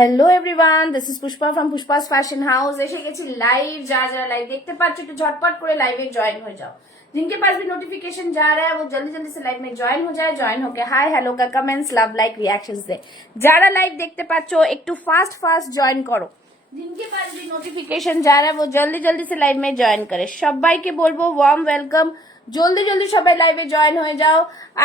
Hello everyone, this is Pushpa from Pushpa's fashion house. এসে গেছি live. যারা लाइव देखते पाচ্ছ একটু ঝটপট করে লাইভে জয়েন হয়ে যাও। जिनके पास भी नोटिफिकेशन जा रहा है वो जल्दी जल्दी से लाइव में ज्वाइन हो जाए। ज्वाइन होके हाय हेलो का कमेंट्स लव लाइक रिएक्शंस दे। যারা लाइव देखते पाচ্ছ একটু फास्ट फास्ट জয়েন করো। जिनके पास भी नोटिफिकेशन जा रहा है वो जल्दी जल्दी से लाइव में জয়েন করে। সবাইকে বলবো ওয়ার্ম ওয়েলকাম। জলদি জলদি সবাই লাইভে জয়েন হয়ে যাও।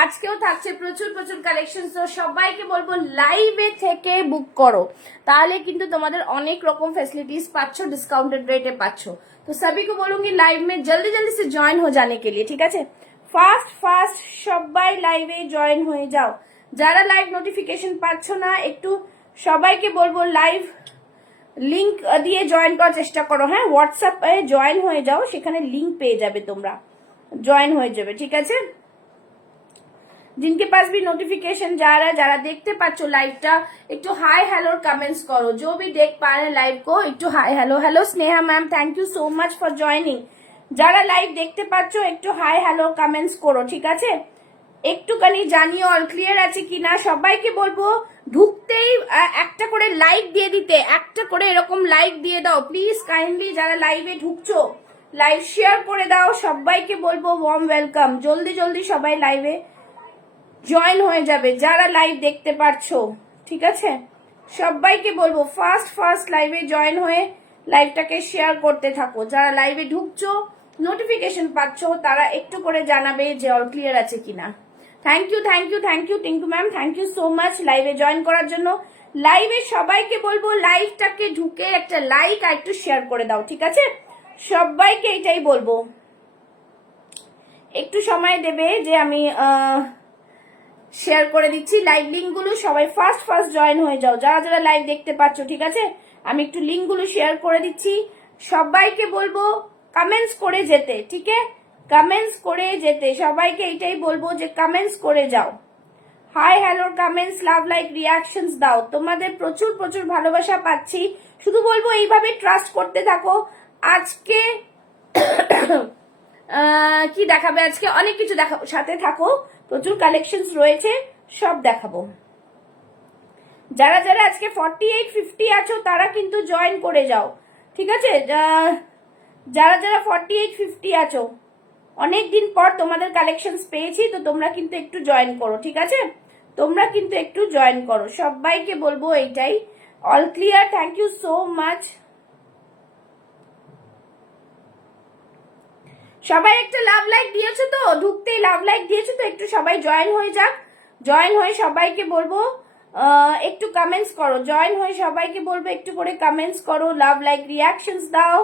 আজকেও থাকছে প্রচুর প্রচুর কালেকশন, তো সবাইকে বলবো লাইভে থেকে বুক করো, তাহলে কিন্তু তোমাদের অনেক রকম ফেসিলিটিज পাচ্ছ, ডিসকাউंटेड रेटे পাচ্ছ। तो सभी को बोलूंगी लाइव में जल्दी जल्दी से ज्वाइन हो जाने के लिए, ठीक है। फास्ट फास्ट সবাই লাইভে জয়েন হয়ে যাও। যারা লাইভ নোটিফিকেশন পাচ্ছ না একটু সবাইকে বলবো লাইভ লিংক দিয়ে জয়েন করার চেষ্টা করো। হ্যাঁ, হোয়াটসঅ্যাপে জয়েন হয়ে যাও, সেখানে লিংক পেয়ে যাবে, তোমরা জয়েন হয়ে যাবে, ঠিক আছে। जिनके पास भी नोटिफिकेशन जा रहा है, যারা দেখতে পাচ্ছ লাইভটা একটু হাই হ্যালোর কমেন্টস করো। जो भी देख पा रहे हैं लाइव को একটু hi hello. Hello Sneha ma'am, thank you so much for joining. যারা লাইভ দেখতে পাচ্ছ একটু হাই হ্যালো কমেন্টস করো, ঠিক আছে। একটুখানি জানিও অল ক্লিয়ার আছে কিনা। সবাইকে বলবো ঢুকতেই একটা করে লাইক দিয়ে দিতে, একটা করে এরকম লাইক দিয়ে দাও প্লিজ কাইন্ডলি। যারা লাইভে ঢুকছো লাইভ শেয়ার করে দাও। সবাইকে বলবো ওয়ার্ম ওয়েলকাম। জলদি জলদি সবাই লাইভে জয়েন হয়ে যাবে যারা লাইভ দেখতে পারছো, ঠিক আছে। সবাইকে বলবো ফাস্ট ফাস্ট লাইভে জয়েন হয়ে লাইভটাকে শেয়ার করতে থাকো। যারা লাইভে ঢুকছো নোটিফিকেশন পাচ্ছ তারা একটু করে জানাবে যে অল ক্লিয়ার আছে কিনা। Thank you thank you thank you Tinku ma'am, thank you so much লাইভে জয়েন করার জন্য। লাইভে সবাইকে বলবো লাইভটাকে ঢুকে একটা লাইক আর একটু শেয়ার করে দাও, ঠিক আছে। সবাইকে এটাই বলবো, একটু সময় দেবে যে আমি শেয়ার করে দিচ্ছি লাইভ লিঙ্কগুলো। সবাই ফাস্ট ফাস্ট জয়েন হয়ে যাও যারা যারা লাইভ দেখতে পাচ্ছ, ঠিক আছে। আমি একটু লিঙ্কগুলো শেয়ার করে দিচ্ছি। সবাইকে বলবো কমেন্টস করে যেতে, ঠিক আছে, কমেন্টস করে যেতে। সবাইকে এটাই বলবো যে কমেন্টস করে যাও। Hi hello comments love like reactions দাও। তোমাদের প্রচুর প্রচুর ভালোবাসা পাচ্ছি। শুধু বলবো এইভাবে ট্রাস্ট করতে থাকো। আজকে কি দেখাবে, আজকে অনেক কিছু দেখাবো, সাথে থাকো। প্রচুর কালেকশনস রয়েছে, সব দেখাবো। যারা যারা আজকে 4850 আছো তারা কিন্তু জয়েন করে যাও, ঠিক আছে। যারা যারা 4850 আছো অনেকদিন পর তোমাদের কালেকশনস পেয়েছি, তো তোমরা কিন্তু একটু জয়েন করো, ঠিক আছে। তোমরা কিন্তু একটু জয়েন করো। সবাইকে বলবো এইটাই। All clear, thank you so much. সবাই একটা লাভ লাইক দিয়েছো তো, ঢুকতেই লাভ লাইক দিয়েছো তো, একটু সবাই জয়েন হয়ে যাক। জয়েন হয়ে সবাইকে বলবো একটু কমেন্টস করো। জয়েন হয়ে সবাইকে বলবো একটু করে কমেন্টস করো, লাভ লাইক রিয়াকশনস দাও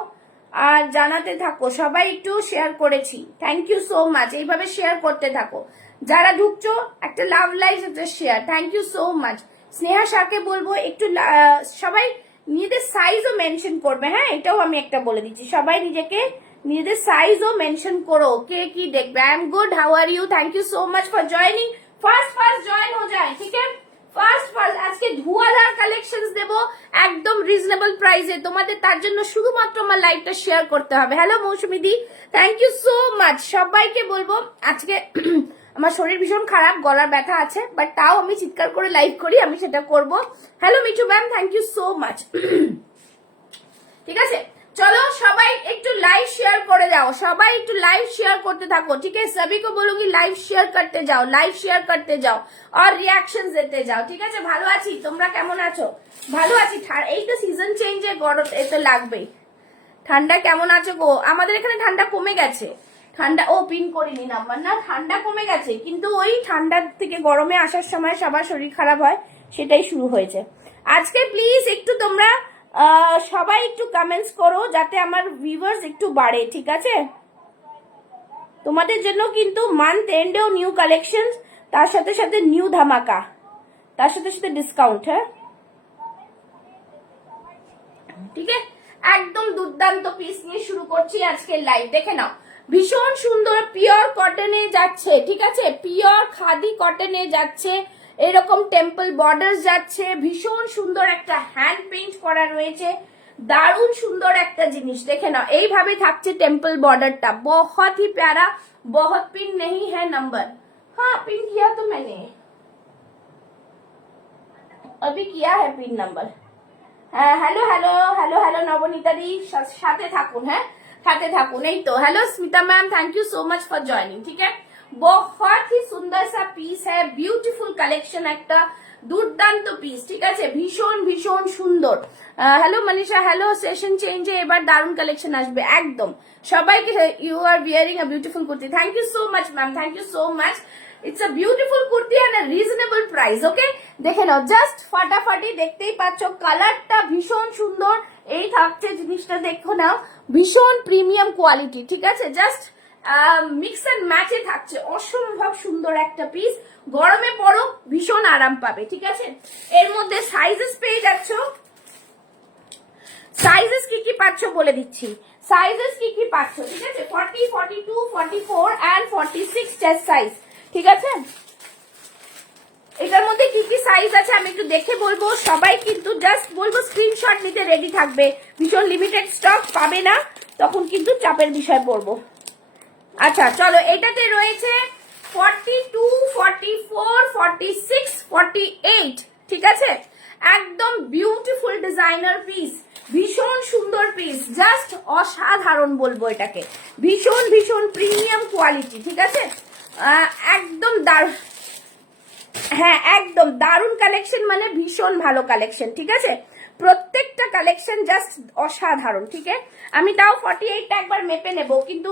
আর জানাতে থাকো। সবাই একটু শেয়ার করেছি, থ্যাংক ইউ সো মাচ। এইভাবে শেয়ার করতে থাকো। যারা ঢুকছো একটা লাভ লাইক একটা share, thank you so much. Sneha শাহকে বলবো একটু সবাই নিজেদের সাইজও মেনশন করবে। হ্যাঁ, এটাও আমি একটা বলে দিচ্ছি, সবাই নিজেকে নিজেদের সাইজও মেনশন করো। কে কি দেখবে। I am good, how are you, thank you so much for joining. First first join হয়ে যায়, ঠিক আছে। ফার্স্ট ফার্স্ট আজকে ধুয়াধার কালেকশনস দেবো একদম রিজনেবল প্রাইসে তোমাদের। তার জন্য শুধুমাত্র আমার লাইভটা শেয়ার করতে হবে। Hello Mousumi di, thank you so much. সবাইকে বলবো আজকে আমার শরীর ভীষণ খারাপ, গলার ব্যথা আছে, বাট তাও আমি চিৎকার করে লাইভ করি, আমি সেটা করব। Hello Mithu ma'am, thank you so much, ঠিক আছে। चलो সবাই একটু লাইভ শেয়ার করে যাও। সবাই একটু লাইভ শেয়ার করতে থাকো, ঠিক है। सभी को बोलूंगी लाइव शेयर करते जाओ, लाइव शेयर करते जाओ और रिएक्शन देते जाओ, ঠিক আছে। ভালো আছি, তোমরা কেমন আছো? ভালো আছি। এই তো সিজন চেঞ্জে গরম এতে লাগবেই। ঠান্ডা কেমন আছে গো? আমাদের এখানে ঠান্ডা কমে গেছে। ঠান্ডা ও পিন করিনি নাম্বার না, ঠান্ডা কমে গেছে, কিন্তু ওই ঠান্ডার থেকে গরমে আসার সময় সবার শরীর খারাপ হয়, সেটাই শুরু হয়েছে। আজকে প্লিজ একটু তোমরা সবাই একটু কমেন্টস করো যাতে আমার ভিউয়ার্স একটু বাড়ে, ঠিক আছে। তোমাদের জন্য কিন্তু মান্থ এন্ডেও নিউ কালেকশন, তার সাথে সাথে নিউ ধামাকা, তার সাথে সাথে ডিসকাউন্ট। হ্যাঁ, ঠিক আছে। একদম দুর্দান্ত পিস নিয়ে শুরু করছি আজকে লাইভ। দেখে নাও, ভীষণ সুন্দর পিওর কটনে যাচ্ছে, ঠিক আছে। পিওর খাদি কটনে যাচ্ছে, এরকম টেম্পল বর্ডার যাচ্ছে, ভীষণ সুন্দর একটা হ্যান্ড পেইন্ট করা রয়েছে, দারুণ সুন্দর একটা জিনিস। দেখে নাও, এইভাবে থাকছে টেম্পল বর্ডারটা, बहुत ही प्यारा। बहुत पिन नहीं है नंबर, हाँ पिन किया तो मैंने, अभी किया है pin number. Hello hello hello hello Nabanita di, সাথে থাকুন, হ্যাঁ সাথে থাকুন। এই তো hello Smita ma'am, thank you so much for joining. ठीक है, बहुत ही সুন্দর সা পিস है, বিউটিফুল কালেকশন, একটা দুর্দান্ত পিস। ঠিক আছে, ভীষণ ভীষণ সুন্দর। হ্যালো মনীষা, হ্যালো সেশন চেঞ্জে এবার দারুণ কালেকশন আসবে একদম সবাইকে। ইউ আর বিয়ারিং a beautiful kurti, thank you so much ma'am, thank you so much. It's a beautiful kurti and a reasonable price. Okay, দেখে নাও, জাস্ট ফাটাফাটি, দেখতেই পাচ্ছ কালারটা ভীষণ সুন্দর। এই থাকছে জিনিসটা, দেখো নাও, ভীষণ প্রিমিয়াম কোয়ালিটি। ঠিক আছে, জাস্ট মিক্স এন্ড ম্যাচে থাকছে, অসম্ভব সুন্দর একটা পিস। গরমে পরো, ভীষণ আরাম পাবে। ঠিক আছে, এর মধ্যে সাইজেস পেয়ে যাচ্ছ। সাইজেস কি কি পাচ্ছ বলে দিচ্ছি, সাইজেস কি কি পাচ্ছ। ঠিক আছে, 40, 42, 44 এন্ড 46 চেস্ট সাইজ। ঠিক আছে, এটার মধ্যে কি কি সাইজ আছে আমি একটু দেখে বলবো। সবাই কিন্তু জাস্ট বলবো স্ক্রিনশট নিতে রেডি থাকবে, ভীষণ লিমিটেড স্টক, পাবে না তখন কিন্তু চাপের বিষয় পড়বো। আচ্ছা চলো, এটাতে রয়েছে 42, 44, 46, 48। ঠিক আছে, একদম বিউটিফুল ডিজাইনার পিস, ভীষণ সুন্দর পিস, জাস্ট অসাধারণ বলবো এটাকে, ভীষণ ভীষণ প্রিমিয়াম কোয়ালিটি। ঠিক আছে, একদম দারুণ, হ্যাঁ একদম দারুণ কালেকশন, মানে ভীষণ ভালো কালেকশন। ঠিক আছে, প্রত্যেকটা কালেকশন জাস্ট অসাধারণ। ঠিক আছে, আমি তাও 48টা একবার মেপে নেব, কিন্তু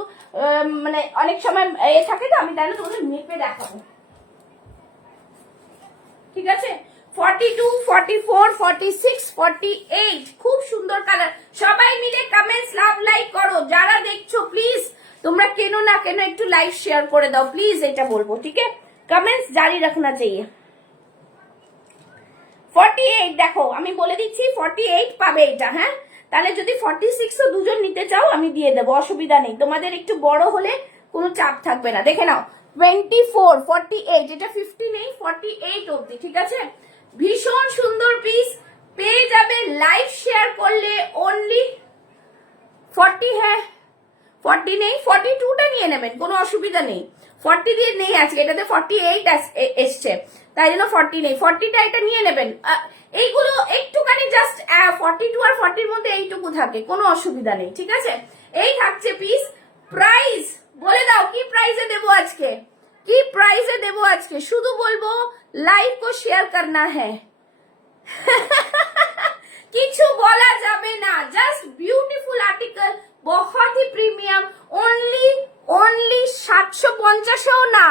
মানে অনেক সময় এ থাকে তো, আমি তাই না তোমাদের মেপে দেখাবো। ঠিক আছে, 42, 44, 46, 48, খুব সুন্দর কালার। সবাই মিলে কমেন্টস লাভ লাইক করো, যারা দেখছো প্লিজ তোমরা কেন না কেন একটু লাইক শেয়ার করে দাও প্লিজ, এটা বলবো। ঠিক আছে, কমেন্টস জারি রাখনা চাইয়ে। 48 দেখো, আমি বলে দিচ্ছি 48 পাবে এটা। হ্যাঁ, তাহলে যদি 46ও দুজন নিতে চাও আমি দিয়ে দেবো, অসুবিধা নেই, তোমাদের একটু বড় হলে কোনো চাপ থাকবে না। দেখে নাও, 24, 48, এটা 50 নেই, 48 অবধি। ঠিক আছে, ভীষণ সুন্দর পিস পেয়ে যাবে। লাইক শেয়ার করলে অনলি 40, হ্যাঁ 40 নেই, 42টা নিয়ে নেবেন, কোনো অসুবিধা নেই। 40 দিয়ে নেই আজকে, এটাতে 48 এসছে, তাই জন্য 40 নেই, 40টা এটা নিয়ে নেবেন। এইগুলো একটুখানি জাস্ট 42 আর 40 মধ্যে এইটুকু থাকে, কোনো অসুবিধা নেই। ঠিক আছে, এই থাকছে পিস। প্রাইস বলে দাও, কি প্রাইসে দেবো আজকে, কি প্রাইসে দেবো আজকে, শুধু বলবো লাইভ কো শেয়ার করনা হ্যাঁ। কিছু বলা যাবে না, জাস্ট বিউটিফুল আর্টিকেল, बहुत ही প্রিমিয়াম। অনলি 750ও না,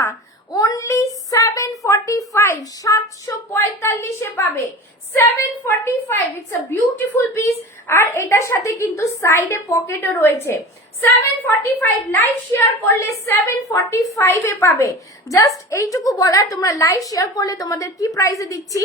অনলি 745, 745 পাবে, 745। ইটস আ বিউটিফুল পিস, আর এটার সাথে কিন্তু সাইডে পকেটও রয়েছে। 745, লাইক শেয়ার করলে 745 এ পাবে। জাস্ট এইটুকু বলার, তোমরা লাইক শেয়ার করলে তোমাদের কি প্রাইসে দিচ্ছি।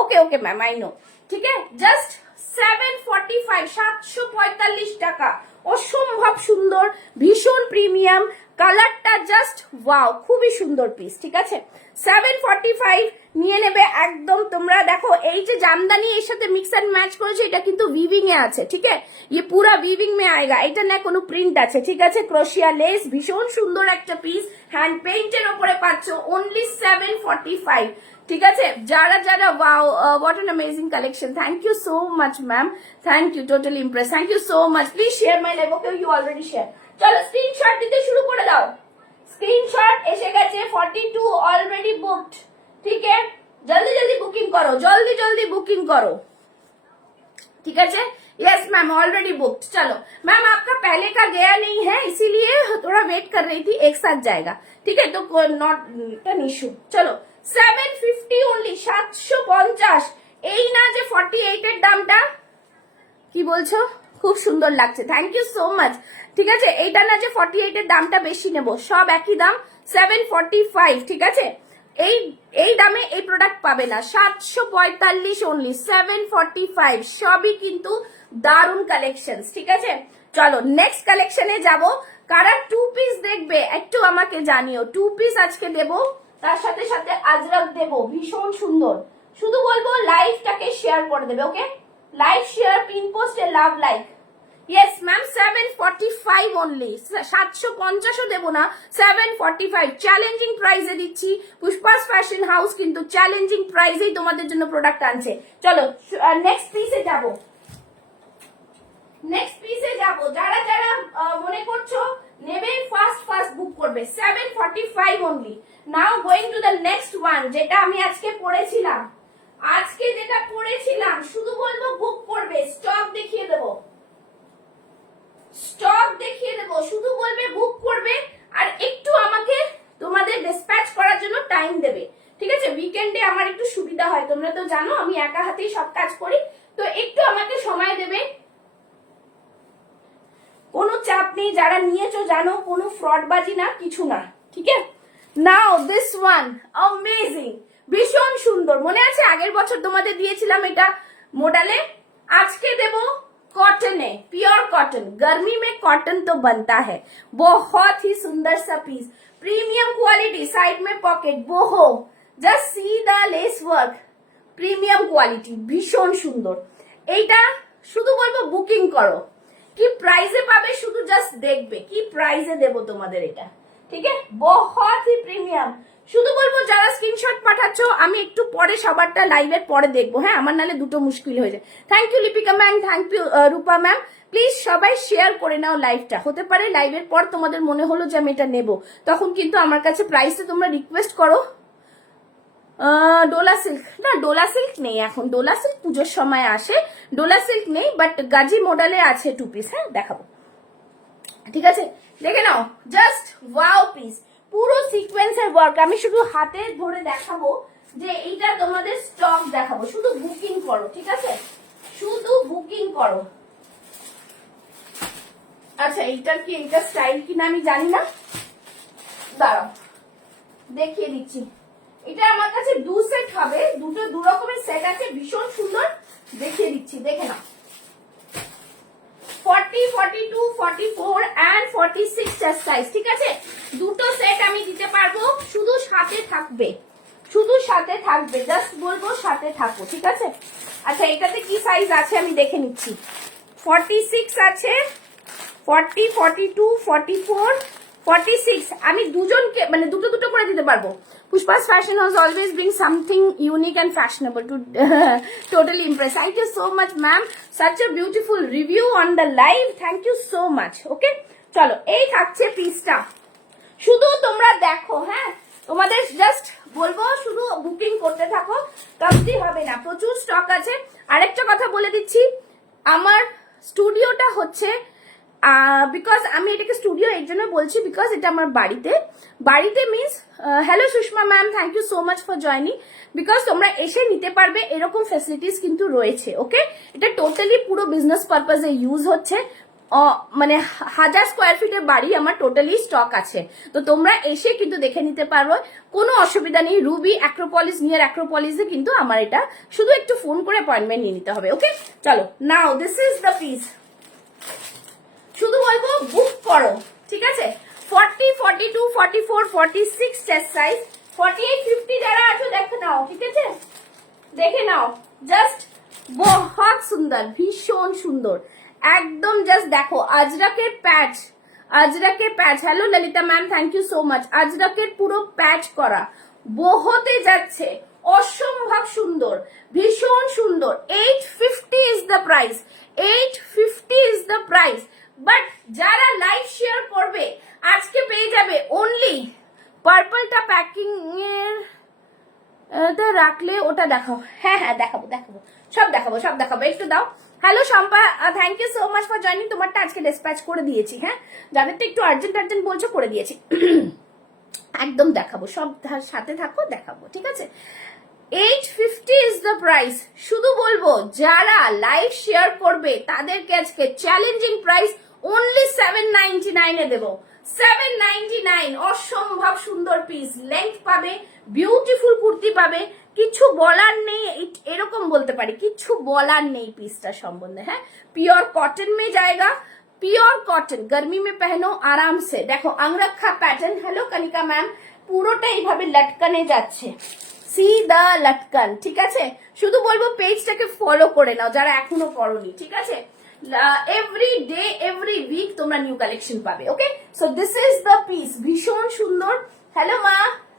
ওকে ওকে ম্যাম, আই নো। ঠিক আছে, জাস্ট 745, 745 টাকা, অসম্ভব সুন্দর, ভীষণ প্রিমিয়াম, কালারটা জাস্ট ওয়াও, খুবই সুন্দর পিস। ঠিক আছে, 745 নিয়ে নেবে একদম। তোমরা দেখো, এই যে জামদানি এর সাথে মিক্স এন্ড ম্যাচ করেছে, এটা কিন্তু উইভিং এ আছে। ঠিক আছে, ये पूरा वीविंग में आएगा, এটা না কোনো প্রিন্ট আছে। ঠিক আছে, ক্রোশিয়া লেস, ভীষণ সুন্দর একটা পিস, হ্যান্ড পেইন্টের উপরে পাচ্ছ, অনলি 745। ঠিক আছে, যারা যারা wow, what an amazing collection, thank you so much ma'am, thank you, totally impress, thank you so much. Please share my live. Okay, you already share. চলো স্ক্রিনশট দিতে শুরু করে দাও, স্ক্রিনশট এসে গেছে, 42 অলরেডি বুকড। ठीक है, जल्दी जल्दी बुकिंग करो, जल्दी जल्दी बुकिंग करो। ठीक है, यस मैम ऑलरेडी बुक्ड। चलो मैम, आपका पहले का गया नहीं है, इसीलिए थोड़ा वेट कर रही थी, एक साथ जाएगा। ठीक है, तो नॉट एन इशू। चलो 750 ओनली, 750। এই না যে 48 এর দামটা, কি বলছো, খুব সুন্দর লাগছে, থ্যাংক ইউ সো মাচ। ঠিক আছে, এইটা না যে 48 এর দামটা বেশি নেব, সব একই দাম, 745। ঠিক আছে, এই দামে এই প্রোডাক্ট পাবে না, 745 অনলি, 745, সবই কিন্তু দারুন কালেকশন। ঠিক আছে, চলো নেক্সট কালেকশনে যাব। কারা 2 পিস দেখবে একটু আমাকে জানিও, 2 পিস আজকে দেব, তার সাথে সাথে আজরাক দেব, ভীষণ সুন্দর। শুধু বলবো লাইভটাকে শেয়ার করে দেবে। ওকে, লাইক শেয়ার, পিন পোস্টে love like, yes ma'am 745 only, 750ও দেবো না, 745 চ্যালেঞ্জিং প্রাইসে দিচ্ছি। পুষ্পাস ফ্যাশন হাউস কিন্তু চ্যালেঞ্জিং প্রাইসেই তোমাদের জন্য প্রোডাক্ট আনছে। চলো নেক্সট পিসে যাবো, নেক্সট পিসে যাবো। যারা যারা মনে করছো নেবে ফার্স্ট ফার্স্ট বুক করবে, 745 only. Now going to the next one, যেটা আমি আজকে পড়েছিলাম, আজকে যেটা পড়েছিলাম শুধু বলবো বুক করবে, স্টক দেখিয়ে দেবো, স্টক দেখিয়ে দেবো, শুধু বলবে বুক করবে আর একটু আমাকে তোমাদের ডিসপ্যাচ করার জন্য টাইম দেবে, ঠিক আছে? উইকেন্ডে আমার একটু সুবিধা হয়, তোমরা তো জানো আমি একা হাতেই সব কাজ করি, তো একটু আমাকে সময় দেবে, কোনো চাপ নেই। যারা নিয়েছো জানো কোনো ফ্রডবাজি না, কিছু না, ঠিক আছে? নাও দিস ওয়ান অ্যামেজিং, ভীষণ সুন্দর। মনে আছে আগের বছর তোমাদের দিয়েছিলাম এটা মডেলে, আজকে দেবো कॉटन है, प्योर कॉटन, गर्मी में कॉटन तो बनता है। बहुत ही सुंदर सा पीस, प्रीमियम क्वालिटी, साइड में pocket, boho, just see the lace work, premium quality, ভীষণ সুন্দর। এইটা শুধু বলবো বুকিং করো, কি প্রাইসে পাবে শুধু জাস্ট দেখবে কি প্রাইসে দেবো তোমাদের এটা, ঠিক আছে? বহুত হি প্রিমিয়াম। শুধু বলবো যারা স্ক্রিনশট পাঠাচ্ছ আমি একটু পরে সবারটা লাইভের পরে দেখবো, হ্যাঁ, আমার নালে দুটো মুশকিল হয়ে যায়। Thank you Lipika ma'am, thank you Rupa ma'am. Please সবাই শেয়ার করে নাও লাইভটা, হতে পারে লাইভের পর তোমাদের মনে হলো যে আমি এটা নেবো, তখন কিন্তু আমার কাছে প্রাইসে তোমরা রিকোয়েস্ট করো। ডোলা সিল্ক না, ডোলা সিল্ক নেই এখন, ডোলা সিল্ক পুজোর সময় আসে, ডোলা সিল্ক নেই, বাট গাজি মডেলে আছে 2 পিস, হ্যাঁ দেখাবো, ঠিক আছে? দেখে নাও, জাস্ট ওয়াও পিস, পুরো সিকোয়েন্সের ওয়ার্ক। আমি শুধু হাতে ধরে দেখাবো যে এইটা তোমাদের স্টক দেখাবো, শুধু বুকিং করো, ঠিক আছে? শুধু বুকিং করো। আচ্ছা এইটার কি, এইটা স্টাইল কিনা আমি জানি না, দাঁড়াও দেখিয়ে দিচ্ছি। এটা আমার কাছে 2 সেট হবে, দুটো 2 রকমের সেট আছে, ভীষণ সুন্দর, দেখিয়ে দিচ্ছি, দেখে নাও। 40, 42, 44 and 46 চেস্ট সাইজ, ঠিক আছে? দুটো সেট আমি দিতে পারবো, শুধু সাথে থাকবে, শুধু সাথে থাকবে, জাস্ট বলবো সাথে থাকো, ঠিক আছে? আচ্ছা এটাতে কি সাইজ আছে আমি দেখে নিচ্ছি। 46 আছে, 40, 42, 44, 46, আমি দুজনকে মানে দুটো দুটো করে দিতে পারবো। Pushpa's fashion house always brings something unique and fashionable to totally impress. Thank you so much ma'am, such a beautiful review on the live, thank you so much. Okay, চলো এই থাকছে পিসটা, শুধু তোমরা দেখো, হ্যাঁ তোমাদের জাস্ট বলবো শুধু বুকিং করতে থাকো, কমতি হবে না, প্রচুর স্টক আছে। আরেকটা কথা বলে দিচ্ছি, আমার স্টুডিওটা হচ্ছে বিকজ আমি এটাকে স্টুডিও এর জন্য বলছি, বিকজ এটা আমার বাড়িতে, বাড়িতে means hello Sushma ma'am, thank you so much for joining, because তোমরা এসে নিতে পারবে এরকম ফ্যাসিলিটিস কিন্তু রয়েছে। ওকে, এটা টোটালি পুরো বিজনেস পারপাজে ইউজ হচ্ছে, মানে 1000 স্কোয়ার ফিটের বাড়ি আমার টোটালি স্টক আছে, তো তোমরা এসে কিন্তু দেখে নিতে পারবো, কোনো অসুবিধা নেই। রুবি অ্যাক্রোপলিস, নিয়ার অ্যাক্রোপলিসে কিন্তু আমার এটা, শুধু একটু ফোন করে অ্যাপয়েন্টমেন্ট নিয়ে নিতে হবে। ওকে চলো, নাও দিস ইজ দ্য পিস, শুধু বলবো বুক করো, ঠিক আছে? 40, 42, 44, 46 চেস্ট সাইজ, 48, 50 যারা আছো দেখে নাও, ঠিক আছে? দেখে নাও, জাস্ট বহুত সুন্দর, ভীষণ সুন্দর, একদম জাস্ট দেখো। আজরাকের প্যাচ, আজরাকের patch, hello Lalita ma'am, thank you so much. আজরাকের পুরো প্যাচ করা, বহতে যাচ্ছে, অসম্ভব সুন্দর, ভীষণ সুন্দর। 850 is the price, 850 is the price, but যারা লাইভ শেয়ার করবে আজকে পেয়ে যাবে অনলি পার্পলটা প্যাকিং এর রাখলে ওটা দেখাও, হ্যাঁ হ্যাঁ দেখাবো দেখাবো, সব দেখাবো সব দেখাবো, একটু দাও। Hello Shampa, thank you so much for joining, তোমারটা আজকে ডিসপ্যাচ করে দিয়েছি, হ্যাঁ যাদেরটা একটু আর্জেন্ট আর্জেন্ট বলছো করে দিয়েছি, একদম দেখাবো, সব সাথে থাকো দেখাবো, ঠিক আছে? 850 ইজ দ্য প্রাইস, শুধু বলবো যারা লাইভ শেয়ার করবে তাদেরকে আজকে চ্যালেঞ্জিং প্রাইস অনলি 799 এ দেবো, 799, অসম্ভব সুন্দর পিস, লেন্থ পাবে, বিউটিফুল কুর্তি পাবে, কিছু বলার নেই, এরকম বলতে পারি, কিছু বলার নেই পিসটা সম্বন্ধে। হ্যাঁ, পিওর কটন মে জায়গা, পিওর কটন, गर्मी में पहनो आराम से। দেখো अंगरखा প্যাটার্ন, হ্যালো কনিকা ম্যাম, পুরোটা এইভাবে লটকানে যাচ্ছে, সি দা লটকান, ঠিক আছে? শুধু বলবো পেজটাকে ফলো করে নাও যারা এখনো করোনি, ঠিক আছে? এভরি ডে এভরি উইক তোমরা নিউ কালেকশন পাবে। Okay, so this is the piece, ভীষণ সুন্দর। হ্যালো মা,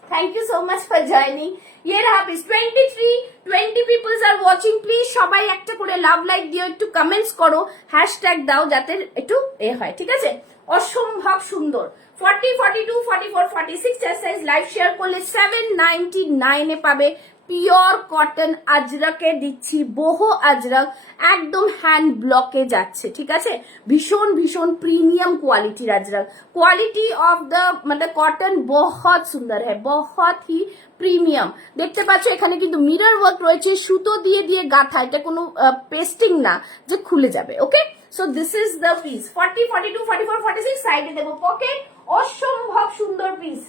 thank you so much for joining. ইয়ে রহা piece 20 peoples are watching. Please সবাই একটা করে লাভ লাইক দিও, একটু কমেন্টস করো, হ্যাশট্যাগ দাও যাতে একটু হয়, ঠিক আছে? অসম্ভব সুন্দর। 40, 42, 44, 46 সাইজ লাইভ শেয়ার করলে 799 এ পাবে। পিওর কটন আজরাকে দিচ্ছি, বহু আজরক, একদম হ্যান্ড ব্লকে যাচ্ছে, ঠিক আছে? ভীষণ ভীষণ প্রিমিয়াম কোয়ালিটির আজরক। কোয়ালিটি অফ দ্য মানে কটন বহুত সুন্দর হ্যাঁ, বহুত হি প্রিমিয়াম। দেখতে পাচ্ছ এখানে কিন্তু মিরর ওয়ার্ক রয়েছে, সুতো দিয়ে দিয়ে গাঁথা, এটা কোনো পেস্টিং না যে খুলে যাবে। Okay, so this is the piece. 40, 42, 44, 46 সাইডে দেবো পকেট। অসম্ভব সুন্দর পিস,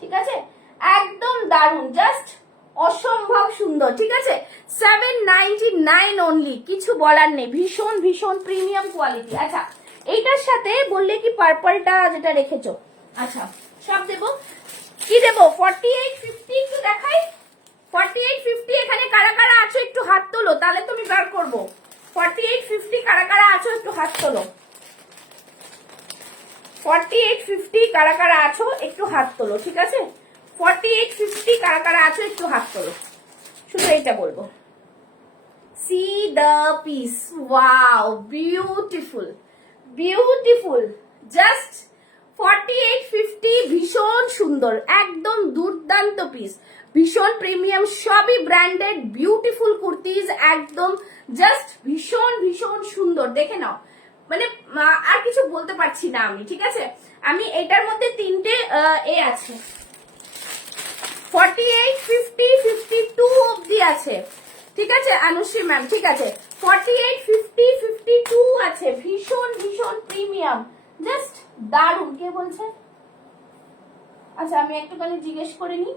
ঠিক আছে? একদম দারুন, জাস্ট অসম্ভব সুন্দর, ঠিক আছে? 799 অনলি, কিছু বলার নেই। ভীষণ ভীষণ প্রিমিয়াম কোয়ালিটি। আচ্ছা, এইটার সাথে বললে কি পার্পলটা যেটা রেখেছো, আচ্ছা সব দেবো। কি দেবো? 48, 50 একটু দেখাই। 48, 50 এখানে কারা কারা আছো একটু হাত তোলো, তাহলে তুমি বার করবো। 48, 50 কারা কারা আছো একটু হাত তোলো। 48, 50 কারা কারা আছো একটু হাত তোলো, ঠিক আছে? 48, 50 কারা কারা আছো একটু হাত তোলো, শুধু এইটা বলবো। C the piece, wow, beautiful beautiful, just 48, 50, ভীষণ সুন্দর, একদম দুর্দান্ত পিস, ভীষণ প্রিমিয়াম, সবই ব্র্যান্ডেড বিউটিফুল কুর্তিজ, একদম জাস্ট ভীষণ ভীষণ সুন্দর। দেখে নাও, মানে আর কিছু বলতে পারছি না আমি, ঠিক আছে? আমি এটার মধ্যে তিনটে এ আছে, 48, 50, 52 অব্দি আছে, ঠিক আছে অনুশ্রী ম্যাম, ঠিক আছে? 48, 50, 52 আছে, ভীষণ ভীষণ প্রিমিয়াম, জাস্ট দারুন। কে বলছে? আচ্ছা আমি একটুখানি জিজ্ঞেস করে নি।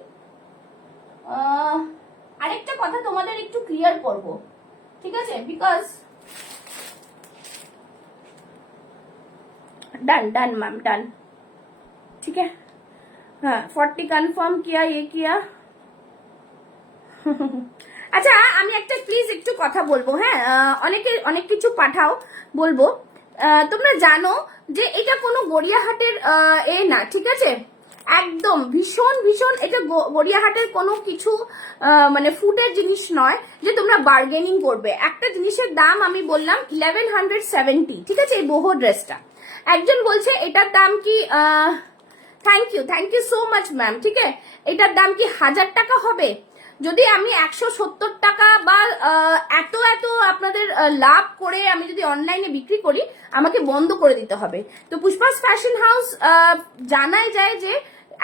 আরেকটা কথা তোমাদের একটু ক্লিয়ার করব, ঠিক আছে? Because done done ma'am done, ठीक है? हाँ 40 কনফার্ম কিয়া, ये किया। আচ্ছা আমি একটা প্লিজ একটু কথা বলবো, হ্যাঁ? অনেকে অনেক কিছু পাঠাও, বলবো। তোমরা জানো যে এটা কোনো গড়িয়াহাটের এ না, ঠিক আছে? একদম ভীষণ ভীষণ, এটা গড়িয়াহাটের কোনো কিছু মানে ফুডের জিনিস নয় যে তোমরা বার্গেনিং করবে। একটা জিনিসের দাম আমি বললাম 1170, ঠিক আছে? এই বহু ড্রেসটা একজন বলছে এটার দাম কি, thank you so much ma'am, ঠিক আছে? এটার দাম কি 1000 টাকা হবে? যদি আমি 170 টাকা বা এত এত আপনাদের লাভ করে আমি যদি অনলাইনে বিক্রি করি, আমাকে বন্ধ করে দিতে হবে। তো পুষ্পাস ফ্যাশন হাউস জানাই যায় যে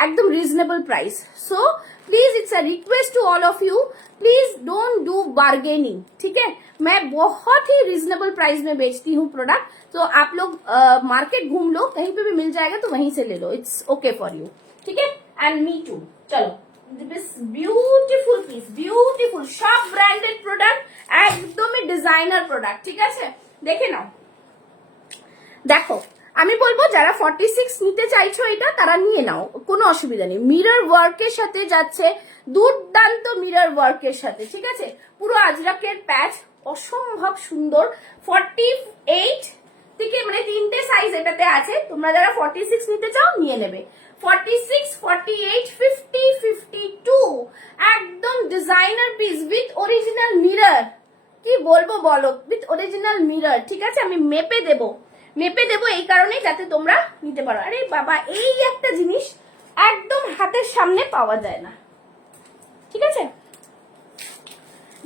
एकदम reasonable price. So please it's a request to all of you, please don't do bargaining, ठीक है? मैं बहुत ही रीजनेबल प्राइस में बेचती हूँ प्रोडक्ट, तो आप लोग मार्केट घूम लो, कहीं पे भी मिल जाएगा तो वहीं से ले लो, इट्स ओके फॉर यू, ठीक है? And me too. चलो दिस ब्यूटीफुल पीस, ब्यूटीफुल, सब ब्रांडेड प्रोडक्ट, एकदम डिजाइनर प्रोडक्ट, ठीक है? देखे नाओ, देखो আমি বলবো যারা 46 নিতে চাইছো এটা তারা নিয়ে নাও, কোনো অসুবিধা নেই। মিরর ওয়ার্কের সাথে যাচ্ছে, দুর্দান্ত মিরর ওয়ার্কের সাথে, ঠিক আছে? পুরো আজরাকের প্যাচ, অসম্ভব সুন্দর। 48 থেকে মানে তিনটে সাইজ এটাতে আছে, তোমরা যারা 46 নিতে চাও নিয়ে নেবে। 46, 48, 50, 52 একদম designer piece with original mirror. কি বলবো বলো, উইথ অরিজিনাল মিরর, ঠিক আছে? আমি মেপে দেবো এই কারণে যাতে তোমরা নিতে পারো। আরে বাবা, এই একটা জিনিস একদম হাতের সামনে পাওয়া যায় না, ঠিক আছে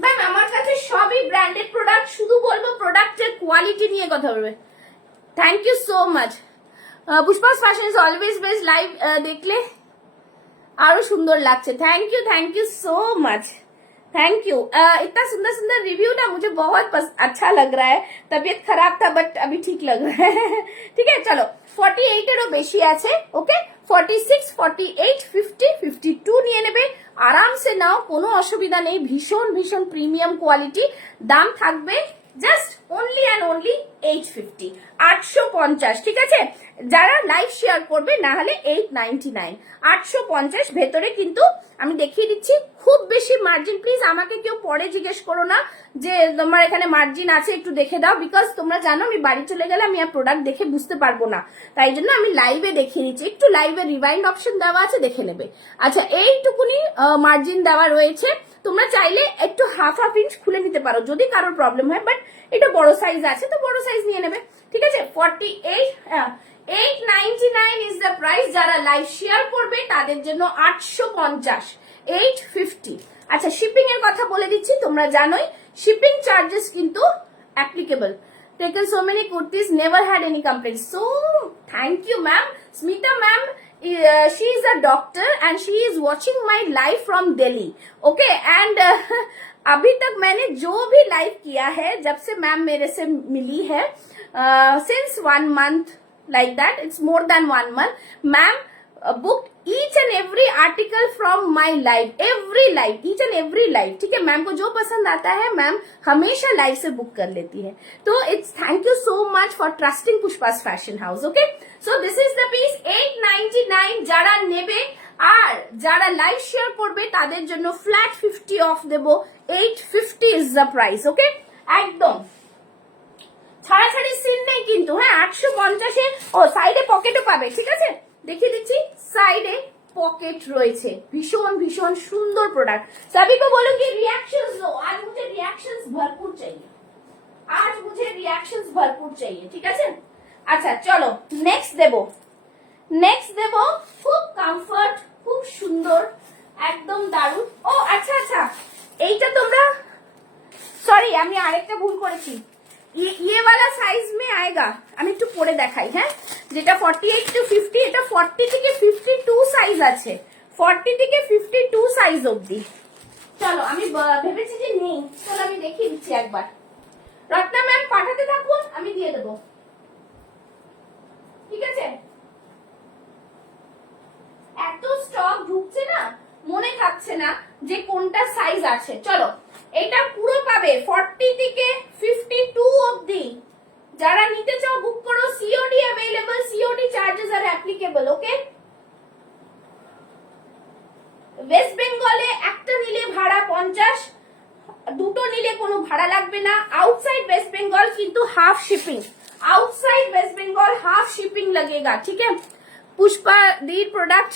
ম্যাম? আমার কাছে সবই ব্র্যান্ডেড প্রোডাক্ট, শুধু বলবো প্রোডাক্টের কোয়ালিটি নিয়ে কথা বলবে। Thank you so much. Pushpa's fashion is always best, live দেখলে আরো সুন্দর লাগছে। Thank you so much, thank you. इतना सुंदर सुंदर रिव्यू ना मुझे बहुत अच्छा लग रहा है। तबीयत खराब था बट अभी ठीक लग रहा है। ठीक है, चलो 48 এরও বেশি আছে, ওকে? 46, 48, 50, 52 নিয়ে নেবে, আরামসে নাও, কোনো অসুবিধা নেই। ভীষণ ভীষণ প্রিমিয়াম কোয়ালিটি, দাম থাকবে জাস্ট অনলি অ্যান্ড অনলি 850, 850, ঠিক আছে? যারা লাইভ শেয়ার করবে, না হলে 899, 850 ভেতরে। কিন্তু আমি দেখিয়ে দিচ্ছি, খুব বেশি মার্জিন প্লিজ আমাকে কেউ পরে জিজ্ঞেস করো না যে তোমার এখানে মার্জিন আছে, একটু দেখে দাও, বিকজ তোমরা জানো আমি বাড়ি চলে গেলে আমি আর প্রোডাক্ট দেখে বুঝতে পারবো না, তাই জন্য আমি লাইভে দেখিয়ে দিচ্ছি। একটু লাইভে রিভাইন্ড অপশন দেওয়া আছে, দেখে নেবে। আচ্ছা, এইটুকুনি মার্জিন দেওয়া রয়েছে, তোমরা চাইলে একটু হাফ ইঞ্চ খুলে নিতে পারো যদি কারোর প্রবলেম হয়, বাট এটা বড় সাইজ আছে তো বড় সাইজ নিয়ে নেবে, ঠিক আছে? 899 ইজ দ্য প্রাইস। যারা লাইভ শেয়ার করবে তাদের জন্য 850, 850। আচ্ছা, শিপিং এর কথা বলে দিচ্ছি, তোমরা জানোই শিপিং চার্জেস কিন্তু applicable. Taken so many kurtis, never had any complaints. So thank you ma'am. Smita ma'am, she is a doctor and she is watching my live from Delhi. Okay, and अभी तक मैंने जो भी live किया है जब से मैम मेरे से मिली है, since 1 month like that, it's more than 1 month, ma'am booked each and every article from my live, every live, each and every live, ठीक है? मैम को जो पसंद आता है मैम हमेशा लाइव से बुक कर लेती है। तो it's thank you so much for trusting Pushpa's fashion house. Okay, so this is the piece 899। যারা নেবে আর যারা লাইভ শেয়ার করবে তাদের জন্য ফ্ল্যাট 50 অফ দেব, 850 ইজ দ্য প্রাইস। ওকে, একদম ছাড়াছাড়ি সিন নেই কিন্তু, হ্যাঁ? 850-এ ও সাইডে পকেটও পাবে, ঠিক আছে? দেখিয়ে দিচ্ছি, সাইডে पॉकेट রয়েছে, ভীষণ ভীষণ সুন্দর প্রোডাক্ট। सभी को बोलो कि रिएक्शंस लो, आज मुझे रिएक्शंस भरपूर चाहिए, आज मुझे रिएक्शंस भरपूर चाहिए, ঠিক আছে? আচ্ছা চলো নেক্সট দেব খুব কমফর্ট, খুব সুন্দর, একদম দারুণ। ও আচ্ছা আচ্ছা, এইটা তোমরা, সরি আমি আরেকটা ভুল করেছি, ये वाला साइज में आएगा, আমি একটু পরে দেখাই, হ্যাঁ? যেটা 48 to 50, এটা 40 থেকে 52 সাইজ আছে, 40 থেকে 52 সাইজ অবধি। চলো আমি ভেবেছি যে নেই, চলো আমি দেখিয়ে দিচ্ছি একবার। রত্না ম্যাম পাঠাতে থাকুন, আমি দিয়ে দেবো, ঠিক আছে? এত স্টক ঢুকছে না, মনে থাকছে না যে কোনটা সাইজ আছে। চলো এটা পুরো পাবে 40 থেকে 52 অবধি। যারা নিতে চাও বুক করো, সিওডি अवेलेबल, সিওডি চার্জেস আর অ্যাপ্লিকেবল। ওকে, ওয়েস্ট বেঙ্গলে একটা নিলে ভাড়া 50, দুটো নিলে কোনো ভাড়া লাগবে না। আউটসাইড वेस्ट बंगाल কিন্তু half shipping, outside West Bengal half shipping लगेगा, ठीक है? पुष्पा दीर प्रोडक्ट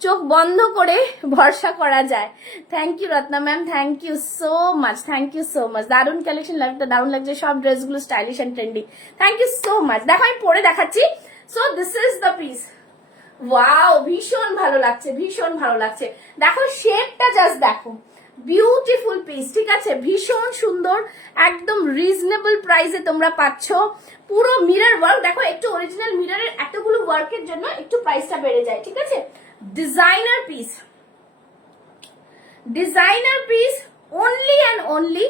চোখ বন্ধ করে ভরসা করা যায়। Thank you Ratna ma'am, thank you so much, thank you so much. দারুণ কালেকশন, লাইভটা দারুণ লাগছে, সব ড্রেসগুলো stylish and trendy. Thank you so much. দেখো আমি পরে দেখাচ্ছি। So this is the piece. Wow, ভীষণ ভালো লাগছে, ভীষণ ভালো লাগছে। দেখো শেপটা জাস্ট দেখো, বিউটিফুল পিস, ঠিক আছে? ভীষণ সুন্দর, একদম রিজনেবল প্রাইসে তোমরা পাচ্ছ। পুরো মিরর ওয়ার্ক দেখো, একটু অরিজিনাল মিররের এতগুলো ওয়ার্কের জন্য একটু প্রাইসটা বেড়ে যায়, ঠিক আছে? Designer piece only and only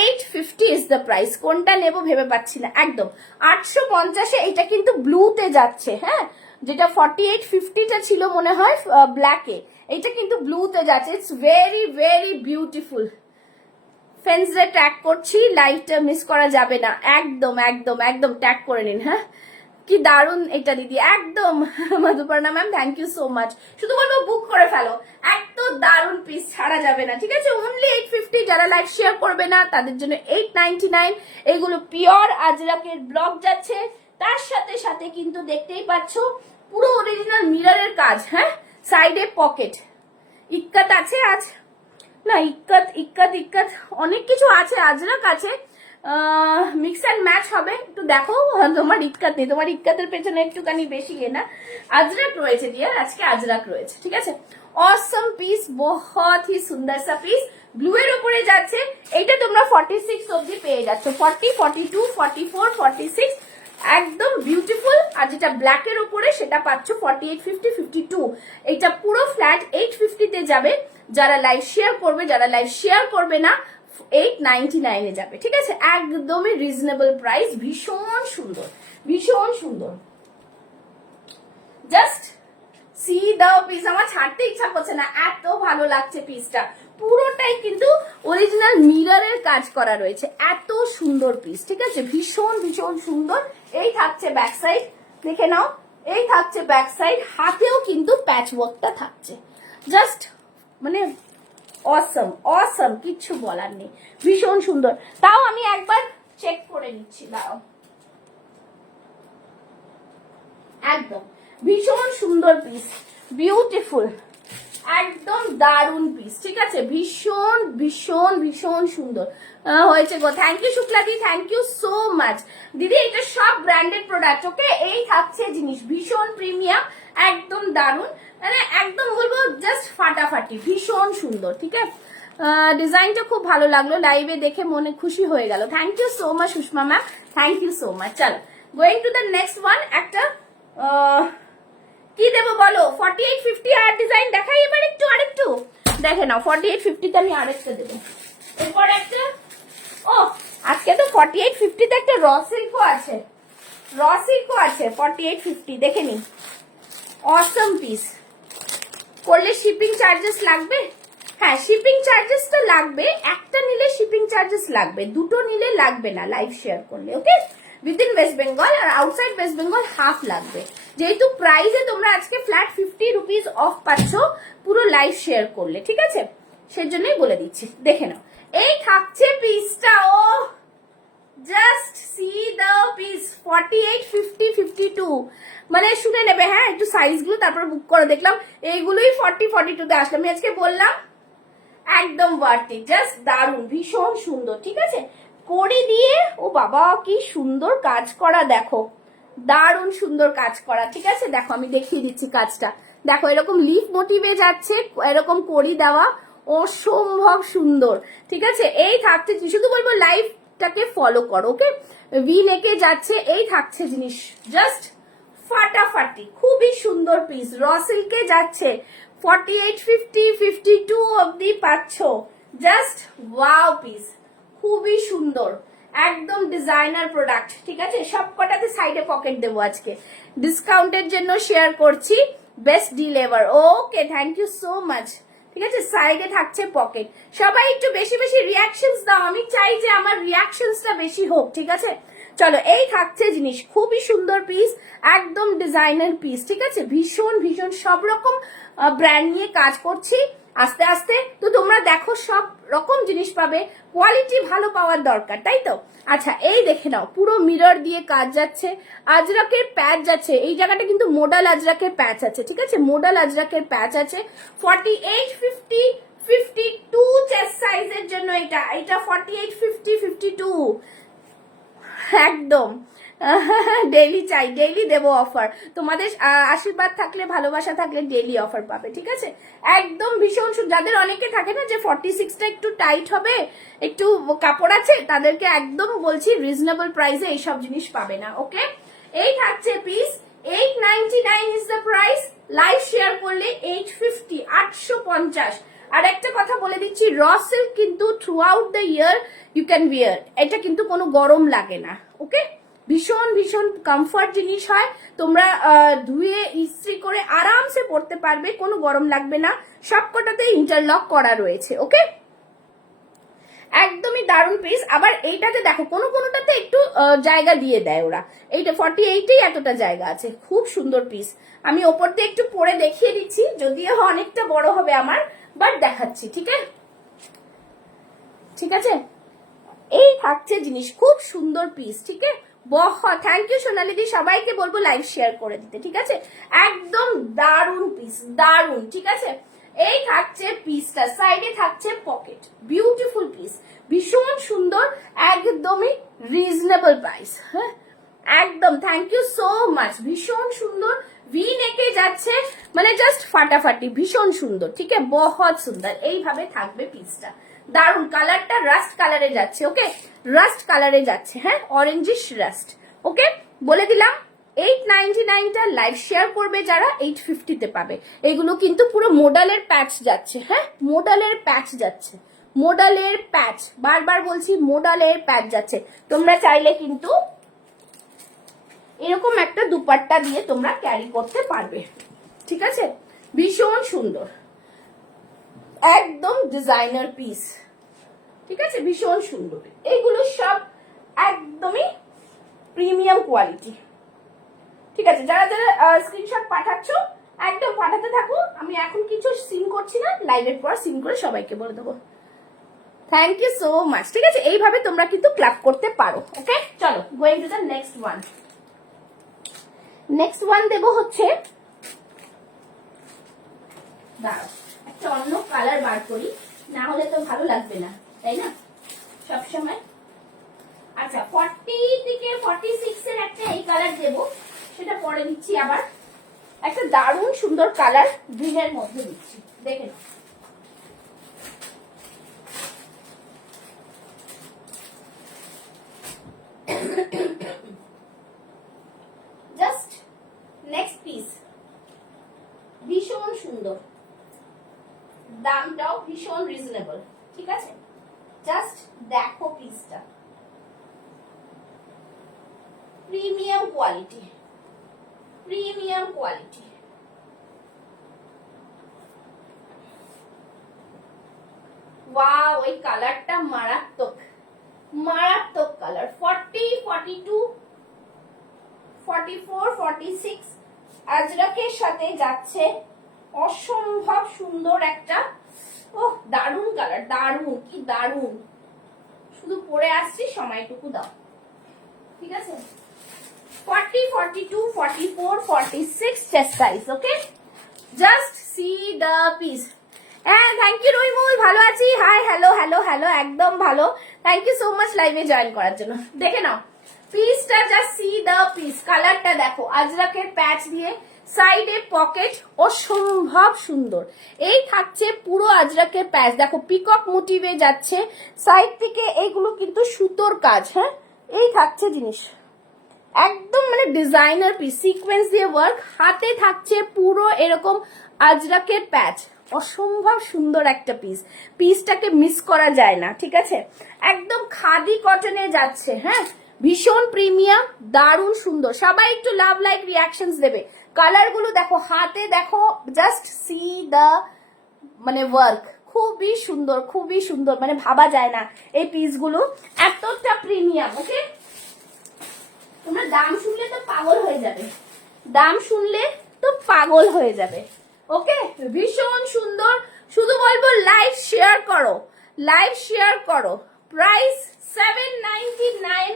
850 is the price। কোনটা নেব ভেবে পাচ্ছি না, একদম 850-এ। এটা কিন্তু ব্লুতে যাচ্ছে, হ্যাঁ? যেটা 4850-টা ছিল মনে হয় ব্ল্যাকে, এটা কিন্তু ব্লুতে যাচ্ছে। It's very very beautiful. ফ্রেন্ডসদের ট্যাগ করছি, লাইভটা মিস করা যাবে না, একদম একদম একদম ট্যাগ করে নিন, হ্যাঁ? কি দারুন এটা দিদি, একদম। Madhuparna ma'am thank you so much. শুধু বলবো বুক করে ফেলো, এত দারুন পিস ছাড়া যাবে না, ঠিক আছে? অনলি 850। যারা লাইভ শেয়ার করবে না তাদের জন্য 899। এইগুলো পিওর আজরাকের ব্লক যাচ্ছে, তার সাথে সাথে কিন্তু দেখতেই পাচ্ছ পুরো অরিজিনাল মিররের কাজ, হ্যাঁ? সাইডে পকেট। ইক্কাত আছে আজ না, ইক্কাত অনেক কিছু আছে, আজরাক আছে, মিক্স অ্যান্ড ম্যাচ হবে। একটু দেখো, তোমার ইক্কাত নেই, তোমার ইক্কাতের পেছনে একটুখানি বেশি না, আজরাক রয়েছে ডিয়ার, আজকে আজরাক রয়েছে, ঠিক আছে? অসম পিস, বহুত হি সুন্দর সা পিস, ব্লু এর উপরে যাচ্ছে। এইটা তোমরা 46 অবধি পেয়ে যাচ্ছ, 40, 42, 44, 46, একদম বিউটিফুল। আর যেটা ব্ল্যাক এর উপরে সেটা পাচ্ছ 48, 50, 52। এইটা পুরো ফ্ল্যাট 850-তে যাবে। যারা লাইভ শেয়ার করবে, যারা লাইভ শেয়ার করবে না 899-এ যাবে, ঠিক আছে? একদমই রিজনেবল প্রাইস, ভীষণ সুন্দর, ভীষণ সুন্দর। জাস্ট সি দাও পিস, আমার ছাড়তে ইচ্ছা করছে না, এত ভালো লাগছে পিসটা। পুরোটাই কিন্তু অরিজিনাল মিররের কাজ করা রয়েছে, এত সুন্দর পিস, ঠিক আছে, ভীষণ ভীষণ সুন্দর। এই থাকছে ব্যাক সাইড, দেখে নাও, এই থাকছে ব্যাক সাইড, হাতেও কিন্তু প্যাচ ওয়ার্কটা থাকছে, জাস্ট মানে অসম অসম, কিচ্ছু বলার নেই, ভীষণ সুন্দর। তাও আমি একবার চেক করে নিচ্ছি, দাও, একদম ভীষণ সুন্দর পিস, বিউটিফুল, একদম দারুন পিস, ঠিক আছে, ভীষণ ভীষণ ভীষণ সুন্দর হয়েছে গো। থ্যাংক ইউ শুক্লাদি, থ্যাংক ইউ সো মাচ দিদি। এটা সব ব্র্যান্ডেড প্রোডাক্ট, ওকে। এই থাকছে জিনিস ভীষণ প্রিমিয়াম, একদম দারুন, মানে একদম বলবো জাস্ট ফাটাফাটি, ভীষণ সুন্দর, ঠিক আছে। ডিজাইনটা খুব ভালো লাগলো, লাইভে দেখে মনে খুশি হয়ে গেল। Thank you so much Sushma ma'am, thank you so much. চলো going to the next one. একটা কি দেবো বলো, 4850 আর ডিজাইন দেখাই এবার একটু, আরেকটু দেখে নাও। 4850 তে আমি আরেকটা দেবো, এরপর একটা, ও আজকে তো 4850 তে একটা র সিল্কও আছে, র সিল্কও আছে 4850, দেখে নি, অসম পিস। করলে শিপিং চার্জেস লাগবে? হ্যাঁ, শিপিং চার্জেস তো লাগবে, একটা নিলে শিপিং চার্জেস লাগবে, দুটো নিলে লাগবে না লাইভ শেয়ার করলে, ওকে। উইদিন ওয়েস্ট বেঙ্গল আর আউটসাইড ওয়েস্ট বেঙ্গল হাফ লাগবে, যেহেতু প্রাইসে তোমরা আজকে ফ্ল্যাট 50 রুপিস অফ পাচ্ছ পুরো লাইভ শেয়ার করলে, ঠিক আছে, সেজন্যই বলে দিচ্ছি, দেখে নাও। এই থাকছে পিসটা, ও জাস্ট সি দ্য পিস, 4850 52, মানে শুনে নেবে, হ্যাঁ, একটু সাইজ গুলো তারপর বুক করে। দেখলাম এইগুলোই 40-42 তে আসলাম, আমি আজকে বললাম একদম ওয়ার্থি, জাস্ট দারুন, ভীষণ সুন্দর, ঠিক আছে। কড়ি দিয়ে, ও বাবা কি সুন্দর কাজ করা, দেখো, দারুন সুন্দর কাজ করা, ঠিক আছে। দেখো আমি দেখিয়ে দিচ্ছি কাজটা, দেখো এরকম লিফ মোটিভে যাচ্ছে, এরকম কড়ি দেওয়া, অসম্ভব সুন্দর, ঠিক আছে। এই থাকছে, শুধু বলবো লাইভটাকে ফলো করো, ওকে। ভি নেকে যাচ্ছে, এই থাকছে জিনিস, জাস্ট ফাটাফাটি, খুবই সুন্দর পিস, র সিল্কে যাচ্ছে, 4850 52 অব্দি পাচ্ছ, জাস্ট ওয়াও পিস, খুবই সুন্দর, একদম ডিজাইনার প্রোডাক্ট, ঠিক আছে। সব কটাতে সাইডে পকেট দেবো আজকে, ডিসকাউন্টের জন্য শেয়ার করছি, best deal ever, okay, thank you so much, ঠিক আছে। সাইডে থাকছে পকেট, সবাই একটু বেশি বেশি রিয়াকশনস দাও, আমি চাই যে আমার রিয়াকশনসটা বেশি হোক, ঠিক আছে। চলো, এই থাকছে জিনিস, খুবই সুন্দর পিস, একদম ডিজাইনার পিস, ঠিক আছে, ভীষণ ভীষণ, সব রকম ব্র্যান্ড নিয়ে কাজ করছি আস্তে আস্তে, তো তোমরা দেখো সব রকম জিনিস পাবে, কোয়ালিটি ভালো পাওয়ার দরকার, তাই তো। আচ্ছা, এই দেখে নাও, পুরো মিরর দিয়ে কাজ যাচ্ছে, আজরাকের প্যাচ যাচ্ছে, এই জায়গাটা কিন্তু মোডাল আজরাকের প্যাচ আছে, ঠিক আছে, মোডাল আজরাকের প্যাচ আছে। 4850 52 চেস্ট সাইজের জন্য এটা, এটা 4850 52, একদম ডেইলি চাই, ডেইলি দেবো অফার, তোমাদের আশীর্বাদ থাকলে, ভালোবাসা থাকলে ডেইলি অফার পাবে, ঠিক আছে। একদম ভীষণ, যাদের অনেকে থাকে না যে 46টা একটু টাইট হবে, একটু কাপড় আছে, তাদেরকে একদম বলছি রিজনেবল প্রাইসে এইসব জিনিস পাবে না, ওকে। এই থাকছে piece, 899 is the price, live share করলে 850 850। আর একটা কথা বলে দিচ্ছি, র সিল্ক কিন্তু throughout the year you can wear, এটা কিন্তু কোনো গরম লাগে না, ওকে। ভীষণ ভীষণ কমফর্ট জিনিস হয়, তোমরা ধুয়ে ইস্ত্রি করে আরামসে পরতে পারবে, কোনো গরম লাগবে না, সবকটাতে ইন্টারলক করা রয়েছে, ওকে। একদমই দারুণ পিস। আবার এইটাতে দেখো কোনো কোনোটাতে একটু জায়গা দিয়ে দেয় ওরা, এইটা 48এই এতটা জায়গা আছে, খুব সুন্দর পিস। আমি ওপর দিয়ে একটু পরে দেখিয়ে দিচ্ছি, যদিও অনেকটা বড় হবে আমার, বাট দেখাচ্ছি, ঠিক আছে, ঠিক আছে। এই থাকছে জিনিস, খুব সুন্দর পিস, ঠিক আছে। থ্যাংক ইউ সোনালিদি, সবাইকে বলবো লাইভ শেয়ার করে দিতে, ঠিক আছে। একদম দারুণ পিস, দারুণ, ঠিক আছে। এই থাকছে পিসটা, সাইডে থাকছে পকেট, বিউটিফুল পিস, ভীষণ সুন্দর, একদমই রিজনেবল প্রাইস, হ্যাঁ একদম। থ্যাংক ইউ সো মাচ, ভীষণ সুন্দর, ভি নেকে যাচ্ছে, মানে জাস্ট ফাটাফাটি, ভীষণ সুন্দর, ঠিক আছে, বহুত সুন্দর। এইভাবে থাকবে পিসটা, দারুন, কালারটা রাস্ট কালারে যাচ্ছে, ওকে, রাস্ট কালারে যাচ্ছে, হ্যাঁ, অরেঞ্জিশ রাস্ট, ওকে, বলে দিলাম। 899টা লাইভ শেয়ার করবে যারা, 850তে পাবে। এগুলো কিন্তু পুরো মোডালের প্যাচ যাচ্ছে, হ্যাঁ, মোডালের প্যাচ যাচ্ছে, মোডালের প্যাচ, বারবার বলছি মোডালের প্যাচ যাচ্ছে। তোমরা চাইলে কিন্তু এরকম একটা দুপাট্টা দিয়ে তোমরা ক্যারি করতে পারবে, ঠিক আছে, ভীষণ সুন্দর, একদম ডিজাইনার পিস, ঠিক আছে, ভীষণ সুন্দর। এইগুলো সব একদমই প্রিমিয়াম কোয়ালিটি, ঠিক আছে। যারা যারা স্ক্রিনশট পাঠাচ্ছ একদম পাঠাতে থাকো, আমি এখন কিছু সিন করছি না, লাইভের পর সিন করে সবাইকে বলে দেবো। থ্যাংক ইউ সো মাচ, ঠিক আছে। এইভাবে তোমরা কিন্তু ক্লাব করতে পারো। ওকে, চলো going to the next one. Next one দেবো হচ্ছে, দাঁড়াও একটা অন্য কালার বার করি, না হলে তো ভালো লাগবে না, তাই না সবসময়। আচ্ছা 40 থেকে 46 এর একটা এই কালার দেবো, সেটা পরে দিচ্ছি। আবার একটা দারুণ সুন্দর কালার গ্রিনের মধ্যে দিচ্ছি, দেখে নাও। জাস্ট নেক্সট পিস, ভীষণ সুন্দর, দামটাও ভীষণ রিজনেবল, ঠিক আছে। জাস্ট দেখো পিসটা, premium quality, premium quality. Wow, এই কালারটা মারাত্মক, মারাত্মক কালার। 40, 42, 44, 46 আজরাকের সাথে যাচ্ছে, অসম্ভব সুন্দর একটা, ওহ দারুণ কালার, দারুণ, কি দারুণ। শুধু পরে আসছি, সময়টুকু দাও, ঠিক আছে। 40, 42, 44, 46 chest size, okay. Just see the piece. হ্যাঁ থ্যাংক ইউ রহিমুল, ভালো আছি। হাই হ্যালো হ্যালো হ্যালো, একদম ভালো, থ্যাংক ইউ সো মাচ লাইভে জয়েন করার জন্য। দেখে নাও পিসটা, জাস্ট সি দ্য পিস, কালারটা দেখো, আজরাকের প্যাচ দিয়ে, সাইডে পকেট, অসম্ভব সুন্দর। এই থাকছে পুরো আজরাকের প্যাচ, দেখো পিকক মোটিভে যাচ্ছে, সাইড থেকে এইগুলো কিন্তু সুতোর কাজ, হ্যাঁ এই থাকছে জিনিস, একদম মানে ডিজাইনার পিস, সিকোয়েন্স দিয়ে ওয়ার্ক, হাতে থাকছে পুরো এরকম আজরাকের প্যাচ, অসম্ভব সুন্দর একটা পিস, পিসটাকে মিস করা যায় না, ঠিক আছে। একদম খাদি কটনে যাচ্ছে, হ্যাঁ ভীষণ প্রিমিয়াম, দারুণ সুন্দর। সবাই একটু লাভ লাইক রিয়াকশনস দেবে। কালার গুলো দেখো, হাতে দেখো, জাস্ট সি দা মানে ওয়ার্ক, খুবই সুন্দর, খুবই সুন্দর, মানে ভাবা যায় না এই পিসগুলো এতটা প্রিমিয়াম। ওকে, তোমরা দাম শুনলে তো পাগল হয়ে যাবে, দাম শুনলে তো পাগল হয়ে যাবে। ওকে, ভীষণ সুন্দর। শুধু বলবো লাইভ শেয়ার করো, লাইভ শেয়ার করো। প্রাইস 799,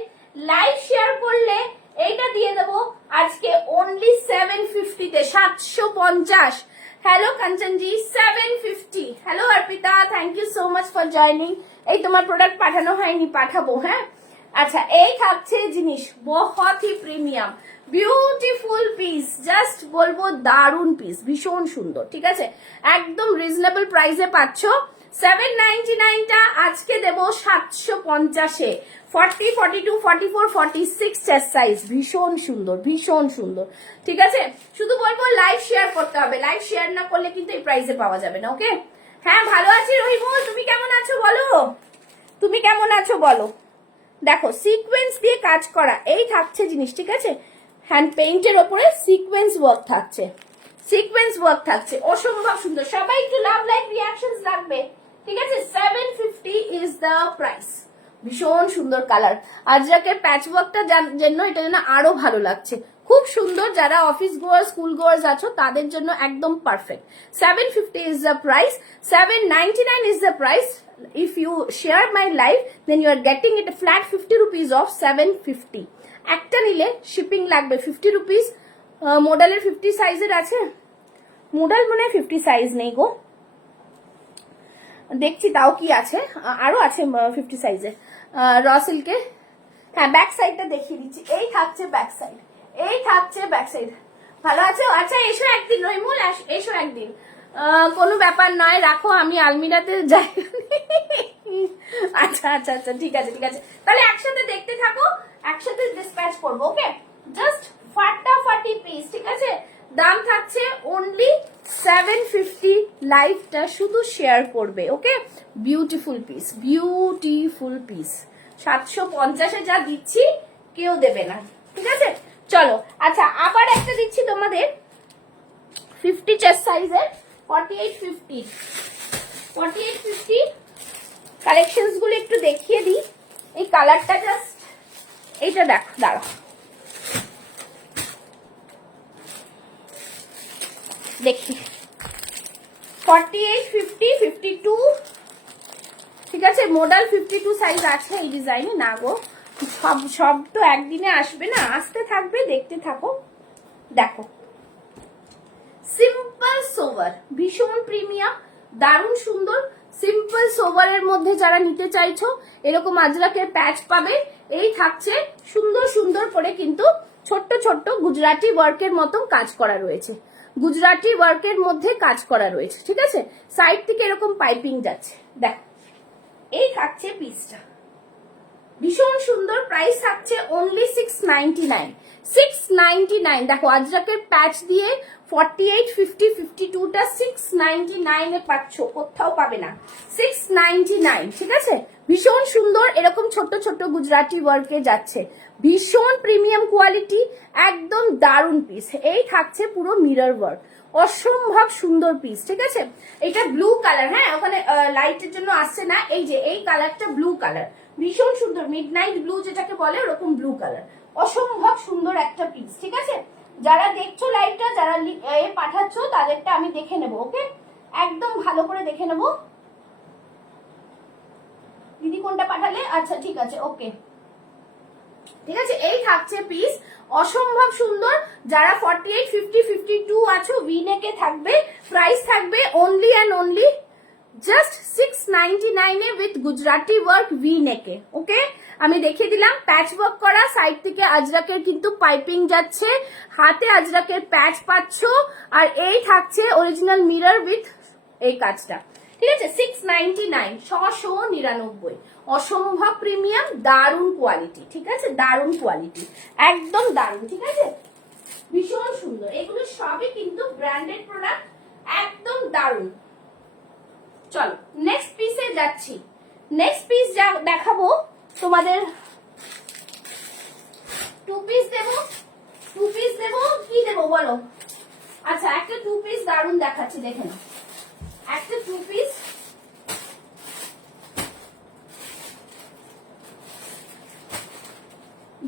লাইভ শেয়ার করলে এইটা দিয়ে দেবো আজকে অনলি 750 তে, 750। হ্যালো কাঞ্চনজি, 750। Hello Arpita, thank you so much for joining. এই তোমার প্রোডাক্ট পাঠানো হয়নি, পাঠাবো, হ্যাঁ। আচ্ছা এই থাকছে জিনিস, বহুত হি প্রিমিয়াম, বিউটিফুল পিস, জাস্ট বলবো দারুন পিস, ভীষণ সুন্দর, ঠিক আছে। একদম রিজনেবল প্রাইসে পাচ্ছ। 799টা আজকে দেবো 750-এ। 40, 42, 44, 46 চেস্ট সাইজ, ভীষণ সুন্দর, ভীষণ সুন্দর, ঠিক আছে। শুধু বলবো লাইভ শেয়ার করতে হবে, লাইভ শেয়ার না করলে কিন্তু এই প্রাইসে পাওয়া যাবে না। ওকে, হ্যাঁ ভালো আছি রহিমুল, তুমি কেমন আছো বলো, তুমি কেমন আছো বলো। দেখো সিকোয়েন্স দিয়ে কাজ করা এই থাকছে জিনিস, ঠিক আছে। হ্যান্ড পেইন্টের ওপরে সিকোয়েন্স ওয়ার্ক থাকছে, সিকোয়েন্স ওয়ার্ক থাকছে, অসম্ভব সুন্দর। সবাই একটু লাভ লাইক রিয়াকশনস রাখবে, ঠিক আছে। 750 ইজ দ্য প্রাইস। ভীষণ সুন্দর কালার, আজরাকের প্যাচ ওয়ার্কটা জন্য এটা যেন আরো ভালো লাগছে, খুব সুন্দর। যারা অফিস গোয়ার, স্কুল গোয়ার্স আছো তাদের জন্য একদম perfect. 750 is the price, 799 is the price. If you share my live, then you are getting it a flat 50 rupees of 750. একটা নিলে শিপিং লাগবে 50 রুপিস। মোডালের 50 সাইজের আছে, মোডাল মনে হয় 50 সাইজ নেই গো, দেখছি তাও কি আছে, আরো আছে 50 সাইজের র সিল্কে। হ্যাঁ ব্যাক সাইডটা দেখিয়ে দিচ্ছি, এই থাকছে ব্যাক সাইড, এই থাকছে ব্যাক সাইড। ভালো আছো? আচ্ছা এসো একদিন রহিমুল, এসো একদিন, কোনো ব্যাপার নয়, রাখো, আমি আলমিরাতে যাই। আচ্ছা আচ্ছা আচ্ছা, ঠিক আছে ঠিক আছে, তাহলে একসাথে দেখতে থাকো, একসাথে ডিসপ্যাচ করবো। ওকে, জাস্ট ফাটাফাটি পিস, ঠিক আছে। দাম থাকছে অনলি 750, লাইভটা শুধু শেয়ার করবে। ওকে, বিউটিফুল পিস, বিউটিফুল পিস, 750-এ যা দিচ্ছি কেউ দেবে না, ঠিক আছে। চলো আচ্ছা আবার একটা দিচ্ছি তোমাদের, 50 চেস্ট সাইজের 4850 কালেকশনস গুলো একটু দেখিয়ে দিই। এই কালারটা জাস্ট এইটা দেখো, দাঁড়াও দেখি। 48 50 52, ঠিক আছে। মডেল 52 সাইজ আছে এই ডিজাইনে। না গো, সব তো একদিনে আসবে না, আসতে থাকবে, দেখতে থাকো। দেখো, সিম্পল সোভার, ভীষণ প্রিমিয়াম, দারুণ সুন্দর। সিম্পল সোভারের মধ্যে যারা নিতে চাইছো এরকম আজরাকের প্যাচ পাবে। এই থাকছে সুন্দর সুন্দর করে কিন্তু ছোট্ট ছোট্ট গুজরাটি ওয়ার্কের মতো কাজ করা রয়েছে, গুজরাটি ওয়ার্কের মধ্যে কাজ করা রয়েছে, ঠিক আছে। সাইড থেকে এরকম পাইপিং যাচ্ছে। দেখো, এই থাকছে পিসটা, ভীষণ সুন্দর। প্রাইস থাকছে অনলি 699। 699। দেখো, আজরাকের প্যাচ দিয়ে 48 50 52টা 699 এ পাচ্ছ, কোথাও পাবে না। 699, ঠিক আছে। ভীষণ সুন্দর, এরকম ছোট ছোট গুজরাটি ওয়ার্কে যাচ্ছে, ভীষণ প্রিমিয়াম কোয়ালিটি, একদম দারুণ পিস। এই থাকছে পুরো মিরর ওয়ার্ক, অসম্ভব সুন্দর পিস, ঠিক আছে। এটা ব্লু কালার, হ্যাঁ, ওখানে লাইটের জন্য আসছে না। এই যে এই কালারটা ব্লু কালার, ভীষণ সুন্দর, মিডনাইট ব্লু যেটাকে বলে ওরকম ব্লু কালার, অসম্ভব সুন্দর একটা পিস, ঠিক আছে। যারা দেখছো লাইভটা, যারা পাঠাচ্ছ তাদেরটা আমি দেখে নেব, ওকে, একদম ভালো করে দেখে নেব। দিদি কোনটা পাঠালে? আচ্ছা ঠিক আছে, ওকে, ঠিক আছে। এই থাকছে পিস, অসম্ভব সুন্দর। যারা 48 50 52 আছো, ভি নেকে থাকবে, প্রাইস থাকবে only and only just 699 A with Gujarati work V নেকে, ওকে। আমি দেখিয়ে দিলাম প্যাচ ওয়ার্ক করা, সাইড থেকে আজরাকের কিন্তু পাইপিং যাচ্ছে, হাতে আজরাকের প্যাচ পাচ্ছ, আর এই থাকছে অরিজিনাল মিরর উইথ এই কাজটা, ঠিক আছে। 699, 699, অসম্ভব প্রিমিয়াম, দারুণ কোয়ালিটি, ঠিক আছে, দারুণ কোয়ালিটি, একদম দারুণ, ঠিক আছে, ভীষণ সুন্দর। এগুলো সবই কিন্তু ব্র্যান্ডেড প্রোডাক্ট, একদম দারুণ। চলো নেক্সট পিসে যাচ্ছি। নেক্সট পিস দেখাবো তোমাদের, টু পিস দেবো, টু পিস দেবো, কি দেবো বলো? আচ্ছা, একটা টু পিস দারুণ দেখাচ্ছি, দেখে নাও। একটা টু পিস,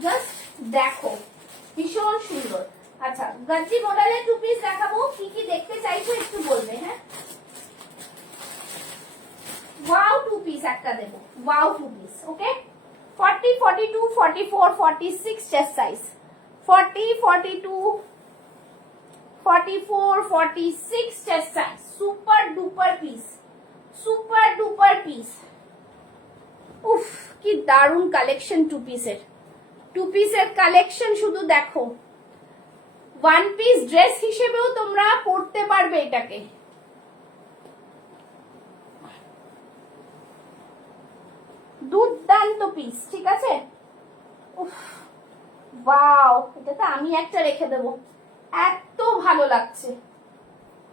জাস্ট দেখো, ভীষণ সুন্দর। আচ্ছা, গজ্জি মডেলের টু পিস দেখাবো, কি কি দেখতে চাইছো একটু বলবে, হ্যাঁ। ওয়াও টু পিস একটা দেবো, ওয়াও টু পিস, ওকে। 40 42 44 46 chest size, 40 42 44 46 chest size, super duper piece, super duper piece. উফ, কি দারুণ কালেকশন টু পিসের, টু পিসের কালেকশন শুধু দেখো। ওয়ান পিস ড্রেস হিসেবেও তোমরা পরতে পারবে এটাকে, দুর্দান্ত পিস, ঠিক আছে। উফ, ওয়াও, এটাতে আমি একটা রেখে দেবো, এত ভালো লাগছে,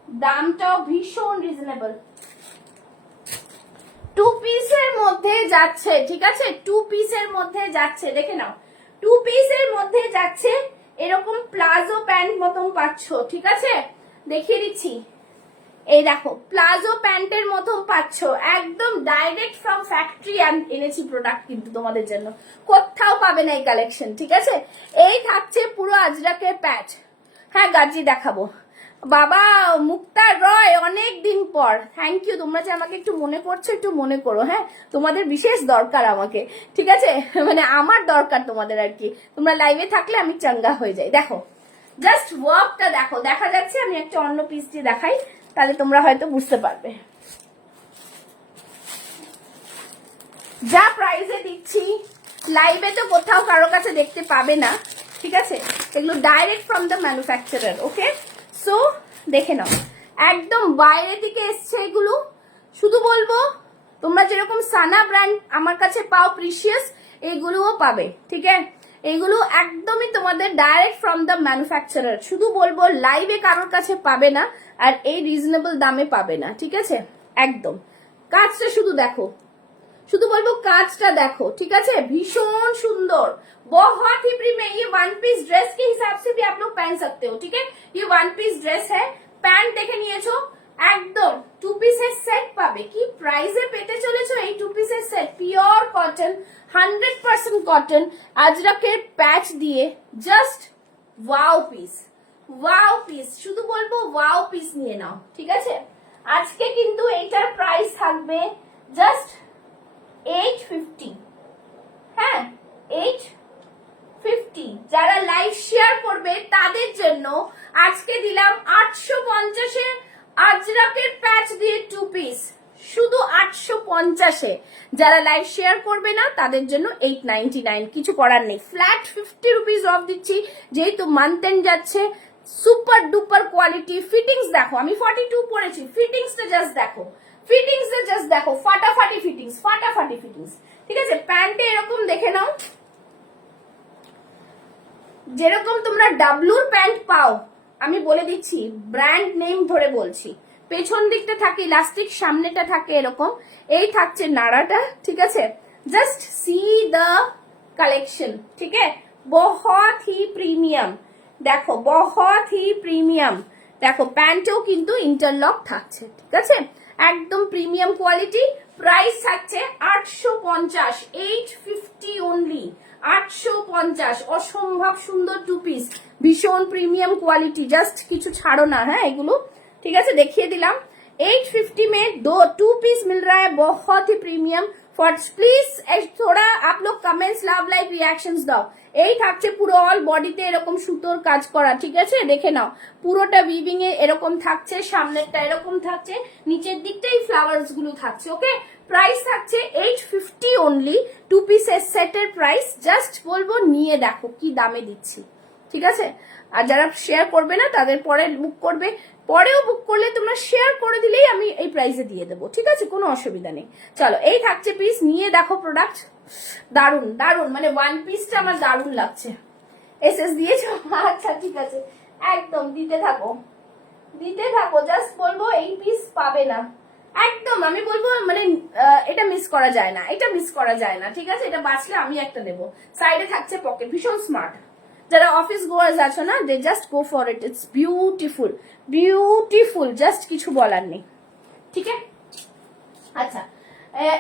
দামটাও ভীষণ রিজনেবল। টু পিসের মধ্যে যাচ্ছে, ঠিক আছে, টু পিসের মধ্যে যাচ্ছে, দেখে নাও, টু পিসের মধ্যে যাচ্ছে, এরকম প্লাজো প্যান্ট মতন পাচ্ছ, ঠিক আছে, দেখিয়ে দিচ্ছি। এই দেখো, প্লাজো প্যান্টের মতন পাচ্ছ, একদম ডাইরেক্ট ফ্রম ফ্যাক্টরি এনেছি প্রোডাক্ট, কিন্তু তোমাদের জন্য কোথাও পাবে না এই কালেকশন, ঠিক আছে। এই থাকছে পুরো আজরাকের প্যাচ। হ্যাঁ, গাজি দেখাবো। বাবা মুক্তা রয়, অনেক দিন পর, থ্যাংক ইউ। তোমরা যে আমাকে একটু মনে করছো, একটু মনে করো, হ্যাঁ, তোমাদের বিশেষ দরকার আমাকে, ঠিক আছে, মানে আমার দরকার তোমাদের আর কি। তোমরা লাইভে থাকলে আমি চাঙ্গা হয়ে যাই। দেখো, জাস্ট ওয়ার্কটা দেখো, দেখা যাচ্ছে। আমি একটা অন্য পিস দিয়ে দেখাই, তাহলে তোমরা হয়তো বুঝতে পারবে। যা প্রাইসে দিচ্ছি লাইভে তো কোথাও কারো কাছে দেখতে পাবে না, ঠিক আছে, এগুলো direct from the manufacturer, okay. So দেখে নাও, একদম বাইরে থেকে এসছে এগুলো। শুধু বলবো, তোমরা যেরকম সানা ব্র্যান্ড আমার কাছে পাও প্রিশিয়াস, এগুলোও পাবে, ঠিক আছে। এগুলো একদমই তোমাদের ডাইরেক্ট ফ্রম দ্য ম্যানুফ্যাকচারার। শুধু বলবো লাইভে কারোর কাছে পাবে না, আর এই রিজনেবল দামে পাবে না, ঠিক আছে, একদম। কাজটা শুধু দেখো, শুধু বলবো कांचটা देखो, ठीक है, भीषण सुंदर, बहुत ही प्रीमियम। ये वन पीस ड्रेस के हिसाब से भी आप लोग पहन सकते हो, ठीक है। ये वन पीस ड्रेस है, প্যান্ট দেখে নিয়েছো, একদম 2 পিসের সেট পাবে। কি প্রাইসে পেতে চলেছো এই 2 পিসের সেট, পিওর কটন, 100% কটন, আজরাকের প্যাচ দিয়ে, just wow piece, wow piece, শুধু বলবো ওয়াও পিস নিয়ে নাও, ঠিক আছে। আজকে কিন্তু এইটার প্রাইস থাকবে জাস্ট 850, হ্যাঁ 850। যারা লাইভ শেয়ার করবে তাদের জন্য আজকে দিলাম 850-এ আজরাকের প্যাচ দিয়ে 2 পিস, শুধু 850-এ। যারা লাইভ শেয়ার করবে না তাদের জন্য 899, কিছু করার নেই। ফ্ল্যাট 50 রুপিস অফ দিচ্ছি, যেহেতু মান্থ এন্ড যাচ্ছে। সুপার ডুপার কোয়ালিটি, ফিটিংস দেখো, আমি 42 পরেছি, ফিটিংসটা জাস্ট দেখো, ফিটিংসটা জাস্ট দেখো, ফাটাফাটি ফিটিংস, ফাটাফাটি ফিটিংস, ঠিক আছে। প্যান্টে এরকম দেখে নাও, যেরকম তোমরা ডাব্লুর প্যান্ট পাও, আমি বলে দিচ্ছি ব্র্যান্ড নেম ধরে বলছি, পেছন দিকটা থাকে ইলাস্টিক, সামনেটা থাকে এরকম, এই থাকছে নাড়াটা, ঠিক আছে। জাস্ট সি দ্য কালেকশন, ঠিক আছে, বহুত হি প্রিমিয়াম, দেখো বহুত হি প্রিমিয়াম, দেখো প্যান্টেও কিন্তু ইন্টারলক থাকছে, ঠিক আছে, একদম প্রিমিয়াম কোয়ালিটি। প্রাইস থাকছে 850, 850 অনলি, 850। অসম্ভব সুন্দর 2 পিস, ভীষণ প্রিমিয়াম কোয়ালিটি, জাস্ট কিছু ছাড়ো না, হ্যাঁ এগুলো, ঠিক আছে, দেখিয়ে দিলাম। 850 में 2 पीस मिल रहा है, बहुत ही प्रीमियम। फॉर प्लीज थोड़ा आप लोग कमेंट्स, লাভ লাইক রিয়াকশনস দাও। এই থাকছে পুরো অল বডিতে এরকম সুতোর কাজ করা, ঠিক আছে, দেখে নাও, পুরোটা উইভিং এ এরকম থাকছে, সামনেরটা এরকম থাকছে, নিচের দিকটাই ফ্লাওয়ার্স গুলো থাকছে, ওকে। প্রাইস থাকছে 850 অনলি, 2 পিসের সেটের প্রাইস, জাস্ট বলবো নিয়ে দেখো কি দামে দিচ্ছি, ঠিক আছে। আর যারা শেয়ার করবে না তাদের পরে বুক করবে, পরেও বুক করলে তোমরা শেয়ার করে দিলেই আমি এই প্রাইসে দিয়ে দেবো, ঠিক আছে, কোনো অসুবিধা নেই। চলো, এই থাকছে পিস, নিয়ে দেখো প্রোডাক্ট, দারুন দারুন, মানে 1 পিসটা আমার দারুন লাগছে। এসএস দিয়েছো, আচ্ছা ঠিক আছে, একদম দিতে থাকো, দিতে থাকো, জাস্ট বলবো এই পিস পাবে না, একদম আমি বলবো, মানে এটা মিস করা যায় না, এটা মিস করা যায় না, ঠিক আছে। এটা বাঁচলে আমি একটা নেবো। সাইডে থাকছে পকেট, ভীষণ স্মার্ট। যারা অফিস গোয়ার্স আছো না, they just go for it, it's beautiful, beautiful, just কিছু বলার নেই, ঠিক আছে। আচ্ছা,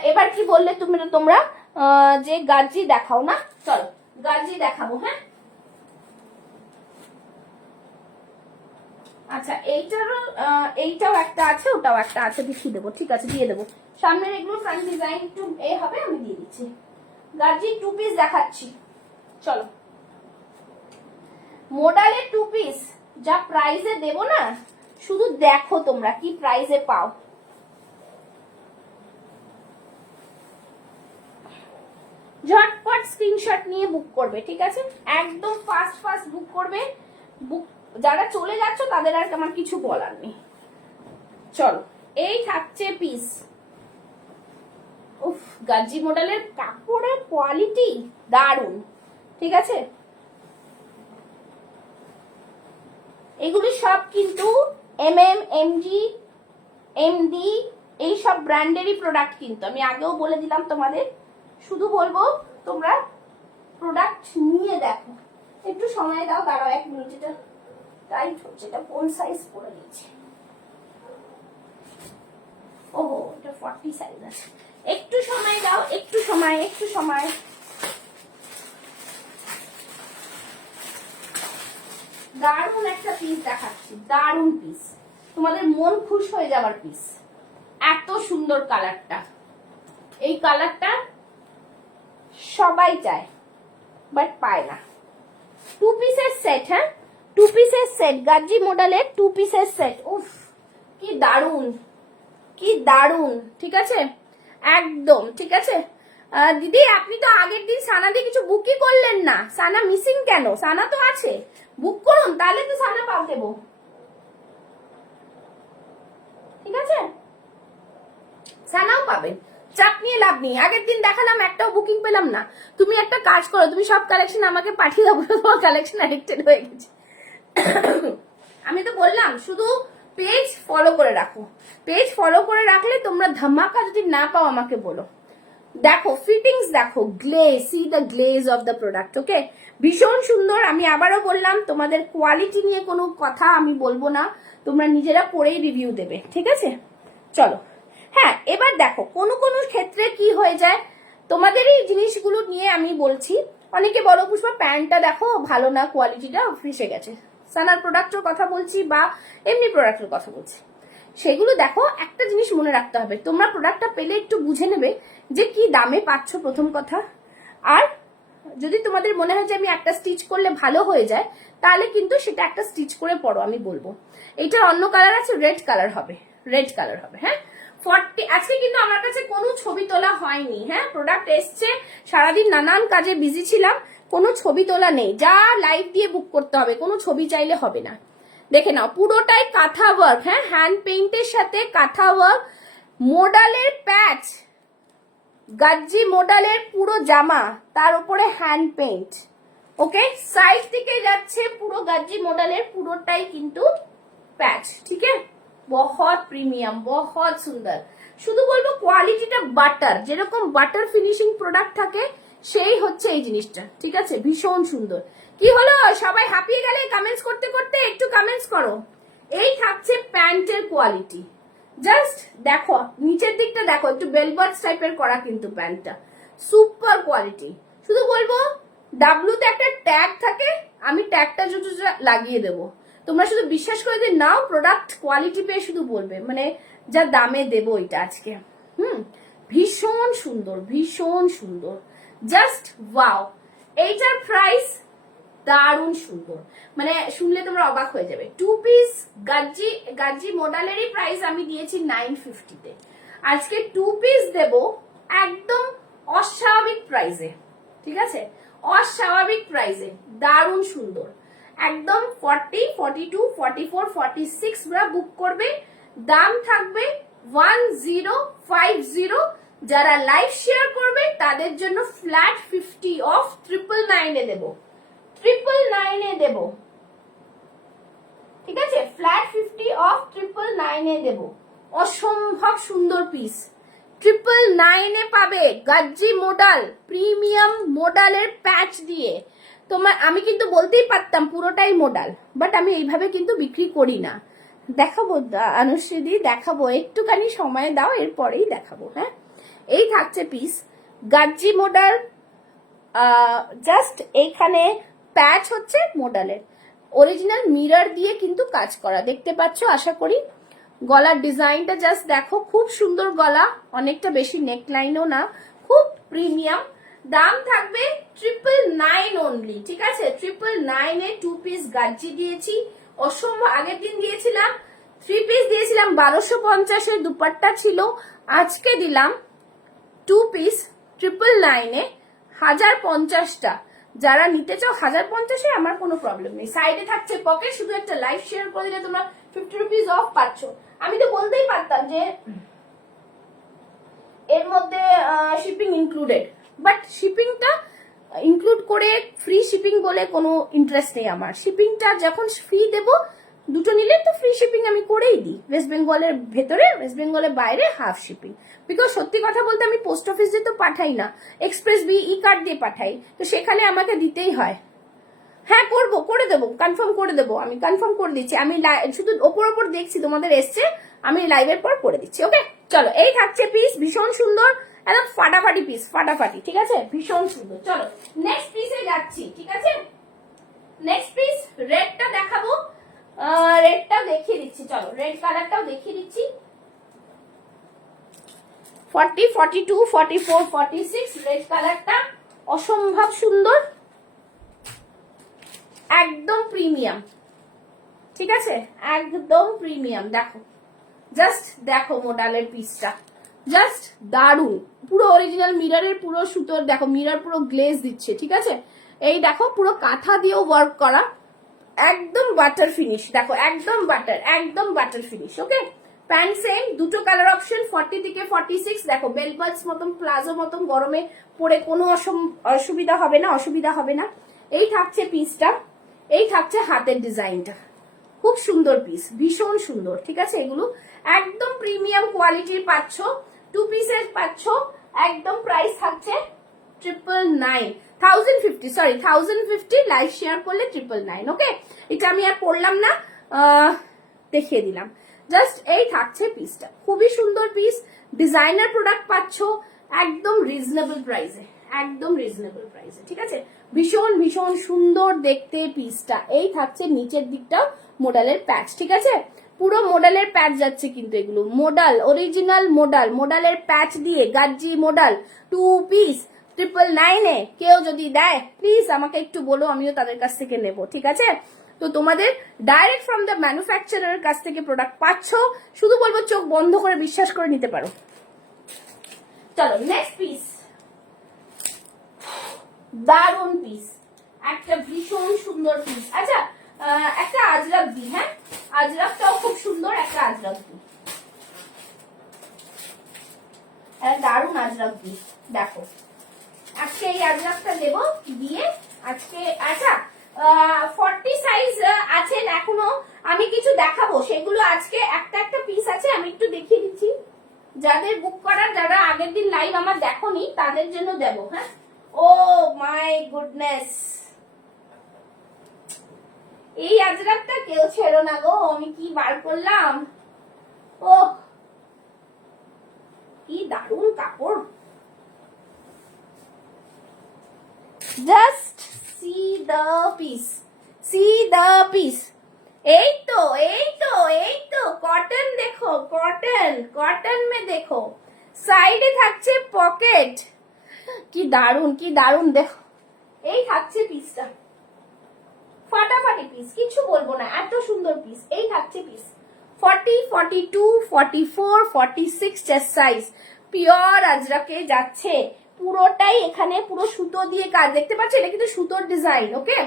এবার কি বললে তোমরা যে গার্জি দেখাও না, চলো গার্জি দেখাবো, হ্যাঁ। আচ্ছা, এইটাও একটা আছে, ওটাও একটা আছে, দেখিয়ে দেবো, ঠিক আছে, দিয়ে দেবো। সামনের এগুলো ফ্রন্ট ডিজাইন একটু হবে, আমি দিয়ে দিচ্ছি। গার্জি 2 পিস দেখাচ্ছি, চলো। মডেলের 2 পিস যা প্রাইসে দেবো না, শুধু দেখো তোমরা কি প্রাইসে পাও। ঝটপট স্ক্রিনশট নিয়ে বুক করবে, ঠিক আছে, একদম ফাস্ট ফাস্ট বুক করবে। বুক যারা চলে যাচ্ছ তাদের আর আমার কিছু বলার নেই। চলো, এই থাকছে পিস। উফ, গার্জি মডেলের কাপড়ের কোয়ালিটি দারুন, ঠিক আছে। এগুলি সব কিন্তু MM, MG, MD এইসব ব্র্যান্ডেরই প্রোডাক্ট, কিন্তু আমি আগেও বলে দিলাম তোমাদের, শুধু বলবো তোমরা প্রোডাক্ট নিয়ে দেখো। একটু সময় দাও, দাঁড়াও 1 মিনিট, এটা টাইট হচ্ছে, এটা কোন সাইজ পরে নিয়েছে, ওহো এটা 40 সাইজ আছে, একটু সময় দাও, একটু সময়, একটু সময়। দারুন একটা পিস দেখাচ্ছি, দারুন পিস, তোমাদের মন খুশ হয়ে যাবার পিস। এত সুন্দর কালারটা, এই কালারটা সবাই চায় বাট পায় না। 2 পিসের সেট, হ্যাঁ 2 পিসের সেট, গার্জি মডেলের 2 পিসের সেট। উফ কি দারুন, কি দারুন, ঠিক আছে, একদম ঠিক আছে। দিদি আপনি তো আগের দিন সানা দিয়ে কিছু বুকই করলেন না, সানা মিসিং কেন? সানা তো আছে, বুক করুন, তাহলে তো সানা পাও দেবো, ঠিক আছে, সানাও পাবেন, চাপ নিয়ে লাভ নেই। আগের দিন দেখালাম, একটাও বুকিং পেলাম না। তুমি একটা কাজ করো, তুমি সব কালেকশন আমাকে পাঠিয়ে দেবো, তোমার কালেকশন অ্যাডিক্টেড হয়ে গেছে। আমি তো বললাম শুধু পেজ ফলো করে রাখো, পেজ ফলো করে রাখলে তোমরা ধামাকা যদি না পাও আমাকে বলো। দেখো ফিটিংস, দেখো glaze, see the glaze of the product. Okay, ভীষণ সুন্দর। আমি আবারও বললাম, তোমাদের কোয়ালিটি নিয়ে কোনো কথা আমি বলবো না, তোমরা নিজেরা পরেই রিভিউ দেবে, ঠিক আছে? চলো, হ্যাঁ এবার দেখো কোনো কোনো ক্ষেত্রে কি হয়ে যায়, তোমাদের এই জিনিসগুলো নিয়ে আমি বলছি। অনেকে বলো পুষ্পা প্যান্টটা দেখো ভালো না, কোয়ালিটিটা ফেসে গেছে। সানার প্রোডাক্টের কথা বলছি বা এমনি প্রোডাক্টের কথা বলছি। সেগুলো দেখো, একটা জিনিস মনে রাখতে হবে, তোমরা প্রোডাক্টটা পেলে একটু বুঝে নেবে যে কি দামে পাচ্ছ, প্রথম কথা। আর যদি তোমাদের মনে হয় যে আমি একটা স্টিচ করলে ভালো হয়ে যায়, তাহলে কিন্তু সেটা একটা স্টিচ করে পড়ো, আমি বলবো। এইটার অন্য কালার আছে, রেড কালার হবে, রেড কালার হবে। হ্যাঁ 40, আজকে কিন্তু আমার কাছে কোনো ছবি তোলা হয়নি। হ্যাঁ প্রোডাক্ট এসছে, সারাদিন নানান কাজে বিজি ছিলাম, কোনো ছবি তোলা নেই। যা লাইভ দিয়ে বুক করতে হবে, কোনো ছবি চাইলে হবে না। দেখে নাও পুরোটাই কাঁথা ওয়ার্ক, হ্যাঁ হ্যান্ড পেইন্টের সাথে কাঁথা ওয়ার্ক, মোডালের প্যাচ, গাজ্জি মোডালের পুরো জামা, তার উপরে হ্যান্ড পেইন্ট। ওকে, সাইড থেকে যাচ্ছে পুরো গাজ্জি মডেলের পুরোটাই কিন্তু প্যাচ, ঠিক আছে? বহুত প্রিমিয়াম, বহুত সুন্দর। শুধু বলবো কোয়ালিটিটা বাটার, যেরকম বাটার ফিনিশিং প্রোডাক্ট থাকে সেই হচ্ছে এই জিনিসটা, ঠিক আছে? ভীষণ সুন্দর। কি হলো, সবাই হাঁপিয়ে গেলে কমেন্টস করতে করতে? একটু কমেন্টস করো। এই থাকছে প্যান্টের কোয়ালিটি, জাস্ট দেখো নিচের দিকটা দেখো, একটু বেলবার্স টাইপের করা কিন্তু প্যান্টটা, সুপার কোয়ালিটি। শুধু বলবো ডাব্লুতে একটা ট্যাগ থাকে, আমি ট্যাগটা যদি লাগিয়ে দেবো, তোমরা শুধু বিশ্বাস করে যে নাও, প্রোডাক্ট কোয়ালিটি পেয়ে শুধু বলবে, মানে যা দামে দেবো এটা আজকে। ভীষণ সুন্দর, ভীষণ সুন্দর, জাস্ট ওয়াও। এইটার প্রাইস দারুণ সুন্দর, মানে শুনলে তোমরা অবাক হয়ে যাবে। 2 পিস গাজ্জি মডেলেরই প্রাইস আমি দিয়েছি 950-তে, আজকে 2 পিস দেব একদম অস্বাভাবিক প্রাইসে, ঠিক আছে? অস্বাভাবিক প্রাইসে, দারুণ সুন্দর, একদম 40, 42, 44, 46 বুক করবে, দাম থাকবে 1050। যারা লাইভ শেয়ার করবে তাদের জন্য ফ্ল্যাট 50 অফ 999 এ দেবো, 999 এ দেবো, ঠিক আছে? ফ্ল্যাট 50 অফ 999 এ দেবো। অসম্ভব সুন্দর পিস, 999 এ পাবে গাজ্জি মডেল, প্রিমিয়াম মডেলের প্যাচ দিয়ে। তোমার আমি কিন্তু বলতেই পারতাম পুরোটাই মডেল, বাট আমি এইভাবে কিন্তু বিক্রি করি না। দেখাবো অনুশ্রীদি, দেখাবো, একটুখানি সময় দাও, এরপরেই দেখাবো। হ্যাঁ এই থাকছে পিস গাজ্জি মডেল, জাস্ট এইখানে প্যাচ হচ্ছে মডেলের, অরিজিনাল মিরর দিয়ে কিন্তু কাজ করা, দেখতে পাচ্ছ আশা করি। গলার ডিজাইনটা জাস্ট দেখো, খুব সুন্দর গলা, অনেকটা বেশি নেক লাইনও না, খুব প্রিমিয়াম। দাম থাকবে 999 অনলি, ঠিক আছে? 999 এ 2 পিস গাজ্জি দিয়েছি। অসম্ভব, আগের দিন দিয়েছিলাম 3 পিস দিয়েছিলাম 1250 এর, দুপাট্টা ছিল। আজকে দিলাম 2 পিস 999 এ 1050টা। যারা নিতে চাও 1050-এ, আমার কোনো প্রবলেম নেই। সাইডে থাকছে পকেট, শুধু একটা লাইভ শেয়ার করে দিলে তোমরা 50 রুপিস অফ পাচ্ছ। আমি তো বলতেই পারতাম যে এর মধ্যে শিপিং ইনক্লুডেড, বাট শিপিংটা ইনক্লুড করে ফ্রি শিপিং বলে কোনো ইন্টারেস্ট নেই আমার। শিপিংটা যখন ফ্রি দেবো, দুটো নিলে তো ফ্রি শিপিং আমি করেই দিই। ওয়েস্ট বেঙ্গলের ভেতরে, ওয়েস্ট বেঙ্গলের বাইরে হাফ শিপিং। বিকজ সত্যি কথা বলতে আমি পোস্ট অফিস দিয়ে তো পাঠাই না, এক্সপ্রেস বি ই কার্ড দিয়ে পাঠাই, তো সেখানে আমাকে দিতেই হয়। হ্যাঁ করবো, করে দেবো, কনফার্ম করে দেবো, আমি কনফার্ম করে দিচ্ছি। আমি শুধু ওপর দেখছি তোমাদের এসছে, আমি লাইভের পর করে দিচ্ছি। ওকে চলো, এই থাকছে পিস, ভীষণ সুন্দর, একদম ফাটাফাটি পিস, ফাটাফাটি, ঠিক আছে? ভীষণ সুন্দর। চলো নেক্সট পিসে যাচ্ছি, ঠিক আছে? নেক্সট পিস রেডটা দেখাবো, রেডটাও দেখিয়ে দিচ্ছি, চলো রেড কালারটাও দেখিয়ে দিচ্ছি। 40, 42, 44, 46 রেড কালারটা অসম্ভব সুন্দর, একদম প্রিমিয়াম, ঠিক আছে? একদম প্রিমিয়াম। দেখো জাস্ট দেখো মডেলের পিসটা, জাস্ট দারুন, পুরো অরিজিনাল মিররের পুরো সুতোর, দেখো মিরর পুরো গ্লেজ দিচ্ছে, ঠিক আছে? এই দেখো পুরো কাঁথা দিয়েও ওয়ার্ক করা, একদম বাটার ফিনিশ, দেখো একদম বাটার ফিনিশ। ওকে, প্যান্ট সেম, দুটো কালার অপশন, 40 থেকে 46। দেখো বেলবাজ মতন, প্লাজো মতন, গরমে পরে কোনো অসুবিধা হবে না। এই থাকছে পিসটা, এই থাকছে হাতের ডিজাইনটা, খুব সুন্দর পিস, ভীষণ সুন্দর, ঠিক আছে? এগুলো একদম প্রিমিয়াম কোয়ালিটির পাচ্ছ, 2 পিসের পাচ্ছ একদম প্রাইস থাকছে 999, 1050, সরি 1050, লাইভ শেয়ার করলে 999। ওকে, এটা আমি আর পড়লাম না, দেখিয়ে দিলাম। জাস্ট এই থাকছে পিসটা, খুবই সুন্দর পিস, ডিজাইনার প্রোডাক্ট পাচ্ছ একদম রিজনেবল প্রাইসে, একদম রিজনেবল প্রাইসে, ঠিক আছে। ভীষণ ভীষণ সুন্দর দেখতে পিসটা। এই থাকছে নিচের দিকটা মোডালের প্যাচ, ঠিক আছে, পুরো মোডালের প্যাচ যাচ্ছে কিন্তু এগুলো মোডাল, অরিজিনাল মোডাল, মোডালের প্যাচ দিয়ে গাজ্জি মোডাল 2 পিস 999 কেউ যদি দেয় প্লিজ আমাকে একটু বলো, আমিও তাদের কাছ থেকে নেব, ঠিক আছে। তো তোমাদের ডাইরেক্ট ফ্রম দ্য ম্যানুফ্যাকচারার কাছ থেকে প্রোডাক্ট পাচ্ছ, শুধু বলবো চোখ বন্ধ করে বিশ্বাস করে নিতে পারো। চলো নেক্সট পিস, দারুন পিস, একটা ভীষণ সুন্দর পিস। আচ্ছা, একটা আজরাক দি, হ্যাঁ আজরাকটাও খুব সুন্দর, একটা আজরাক দি, দারুন আজরাক দি। দেখো আজকে এই আজরাকটা দেবো দিয়ে আজকে। আচ্ছা 40 সাইজ আছেন এখনো, আমি কিছু দেখাবো, সেগুলো আজকে একটা একটা পিস আছে, আমি একটু দেখিয়ে দিচ্ছি। যাদের বুক করার, যারা আগের দিন লাইভ আমার দেখোনি তাদের জন্য দেবো, হ্যাঁ। ও মাই গুডনেস, এই আজরাকটা কেউ ছেড়ো না গো, আমি কি বার করলাম, ও কি দারুন কাপড়, just see the piece, C the piece. এই তো এই তো এই তো কটন দেখো, কটন, কটন মে দেখো, সাইডে থাকছে পকেট, কি দারুন কি দারুন দেখো। এই থাকছে পিসটা, ফাটাফাটি পিস, কিছু বলবো না, এত সুন্দর পিস। এই থাকছে পিস 40, 42, 44, 46 চেস্ট সাইজ, পিওর আজরাকে যাচ্ছে পুরোটাই। এখানে পুরো সুতো দিয়ে কাজ, দেখতে পাচ্ছ, এটা কিন্তু সুতোর ডিজাইন, ওকে,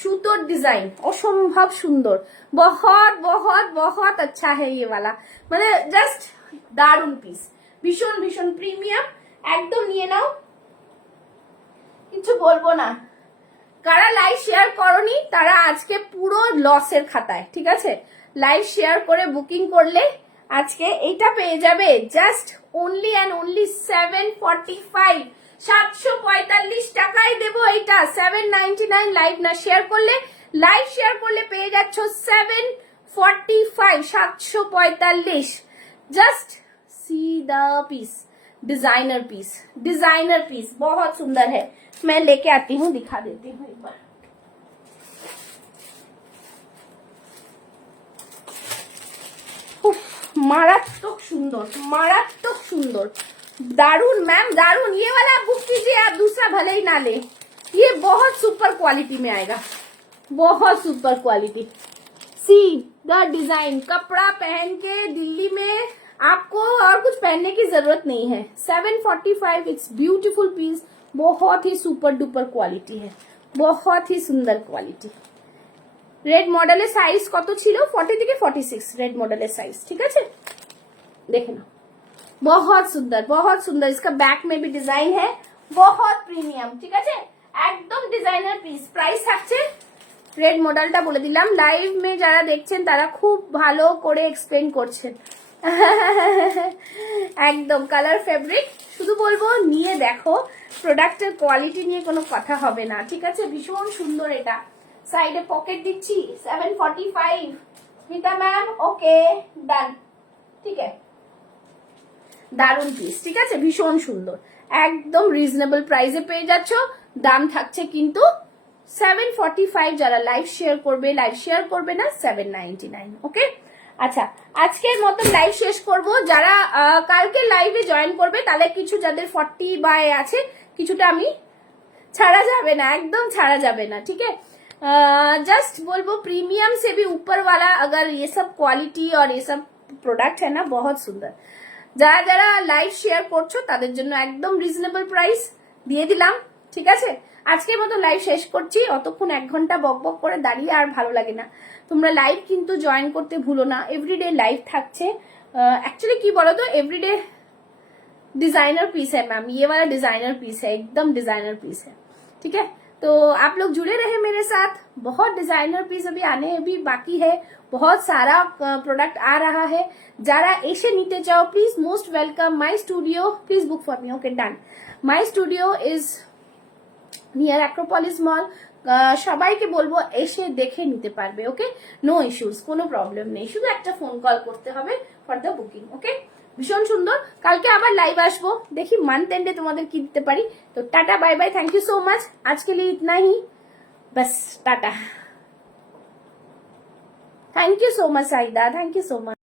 সুতোর ডিজাইন অসম্ভব সুন্দর, বহুত বহুত বহুত আচ্ছা হ্যাঁ ये वाला, মানে জাস্ট দারুন পিস, ভীষণ ভীষণ প্রিমিয়াম, একদম নিয়ে নাও, কিছু বলবো না। কারা লাইভ শেয়ার করনি তারা আজকে পুরো লসের খাতায়, ঠিক আছে। লাইভ শেয়ার করে বুকিং করলে আজকে এইটা পেয়ে যাবে জাস্ট অনলি অ্যান্ড অনলি 745, 745 টাকায় দেবো এইটা, 799। লাইভ না শেয়ার করলে, লাইভ শেয়ার করলে পেয়ে যাচ্ছ 745, 745। Just see the piece, designer piece, designer piece बहुत सुंदर है। मैं लेके आती हूँ, दिखा देती हूँ एक बार। मारात्मक सुंदर, मारात्मक सुंदर, दारुण मैम दारुण। ये वाला बुक कीजिए आप, दूसरा भले ही ना ले, ये बहुत सुपर क्वालिटी में आएगा, बहुत super quality. See the design, कपड़ा पहन के दिल्ली में आपको और कुछ पहनने की जरूरत नहीं है। 745, इट्स ब्यूटीफुल पीस, बहुत ही सुपर डुपर क्वालिटी है, बहुत ही सुंदर क्वालिटी। रेड मॉडल साइज कत छिलो 40 থেকে 46 रेड मॉडल साइज, ठीक है, देखे ना, बहुत सुंदर बहुत सुंदर। इसका बैक में भी डिजाइन है, बहुत प्रीमियम, ठीक है, एकदम डिजाइनर पीस। प्राइस থাকছে, রেড মডেলটা বলে দিলাম, লাইভ মে যারা দেখছেন তারা খুব ভালো করে এক্সপ্লেন করছেন। একদম কালার ফেব্রিক, শুধু বলবো নিয়ে দেখো, প্রোডাক্টের কোয়ালিটি নিয়ে কোনো কথা হবে না, ঠিক আছে। ভীষণ সুন্দর, এটা সাইডে পকেট দিচ্ছি, 745 মিতা ম্যাম, ওকে ডান, ঠিক আছে, দারুন পিস, ঠিক আছে, ভীষণ সুন্দর, একদম রিজনেবল প্রাইসে পেয়ে যাচ্ছ। দাম থাকছে কিন্তু 745, যারা লাইভ শেয়ার করবে, লাইভ শেয়ার করবে না 799, ওকে। আচ্ছা আজকের মতন লাইভ শেষ করব। যারা কালকে লাইভে জয়েন করবে তাহলে কিছু, যাদের 40 বাই আছে, কিছুটা আমি ছাড়া যাবে না, একদম ছাড়া যাবে না, ठीक है। जस्ट बोलबो प्रीमियम से भी ऊपर वाला, अगर ये सब क्वालिटी और ये सब प्रोडक्ट है ना, बहुत सुंदर। যারা যারা লাইভ শেয়ার করছো তাদের জন্য একদম রিজনেবল প্রাইস দিয়ে দিলাম, ঠিক আছে। আজকের মতো লাইভ শেষ করছি, অতক্ষণ 1 ঘন্টা বক বক করে দাঁড়িয়ে আর ভালো লাগে না। তোমরা লাইভ কিন্তু জয়েন করতে ভুলো না, এভরিডे লাইভ থাকছে। एक्चुअली কি বলো তো, एवरीडे डिजाइनर पीस है मैम, ये वाला डिजाइनर पीस है, एकदम डिजाइनर पीस है, ठीक है। तो आप लोग जुड़े रहे मेरे साथ। बहुत डिजाइनर पीस अभी आने भी बाकी है, बहुत सारा प्रोडक्ट आ रहा है। যারা এসে নিতে চাও please most welcome my studio, please book for me. Okay done. My studio is near Acropolis মল। সবাইকে বলবো এসে দেখে নিতে পারবে। ওকে, নো ইস্যুস, কোনো প্রবলেম নেই, শুধু একটা ফোন কল করতে হবে ফর দ্য বুকিং। ওকে, ভীষণ সুন্দর। কালকে আবার লাইভ আসবো, দেখি মান্থ এন্ডে তোমাদের কি দিতে পারি। তো tata, bye bye, thank you so much. आज के लिए इतना ही, बस tata. Thank you so much Saida, thank you so much.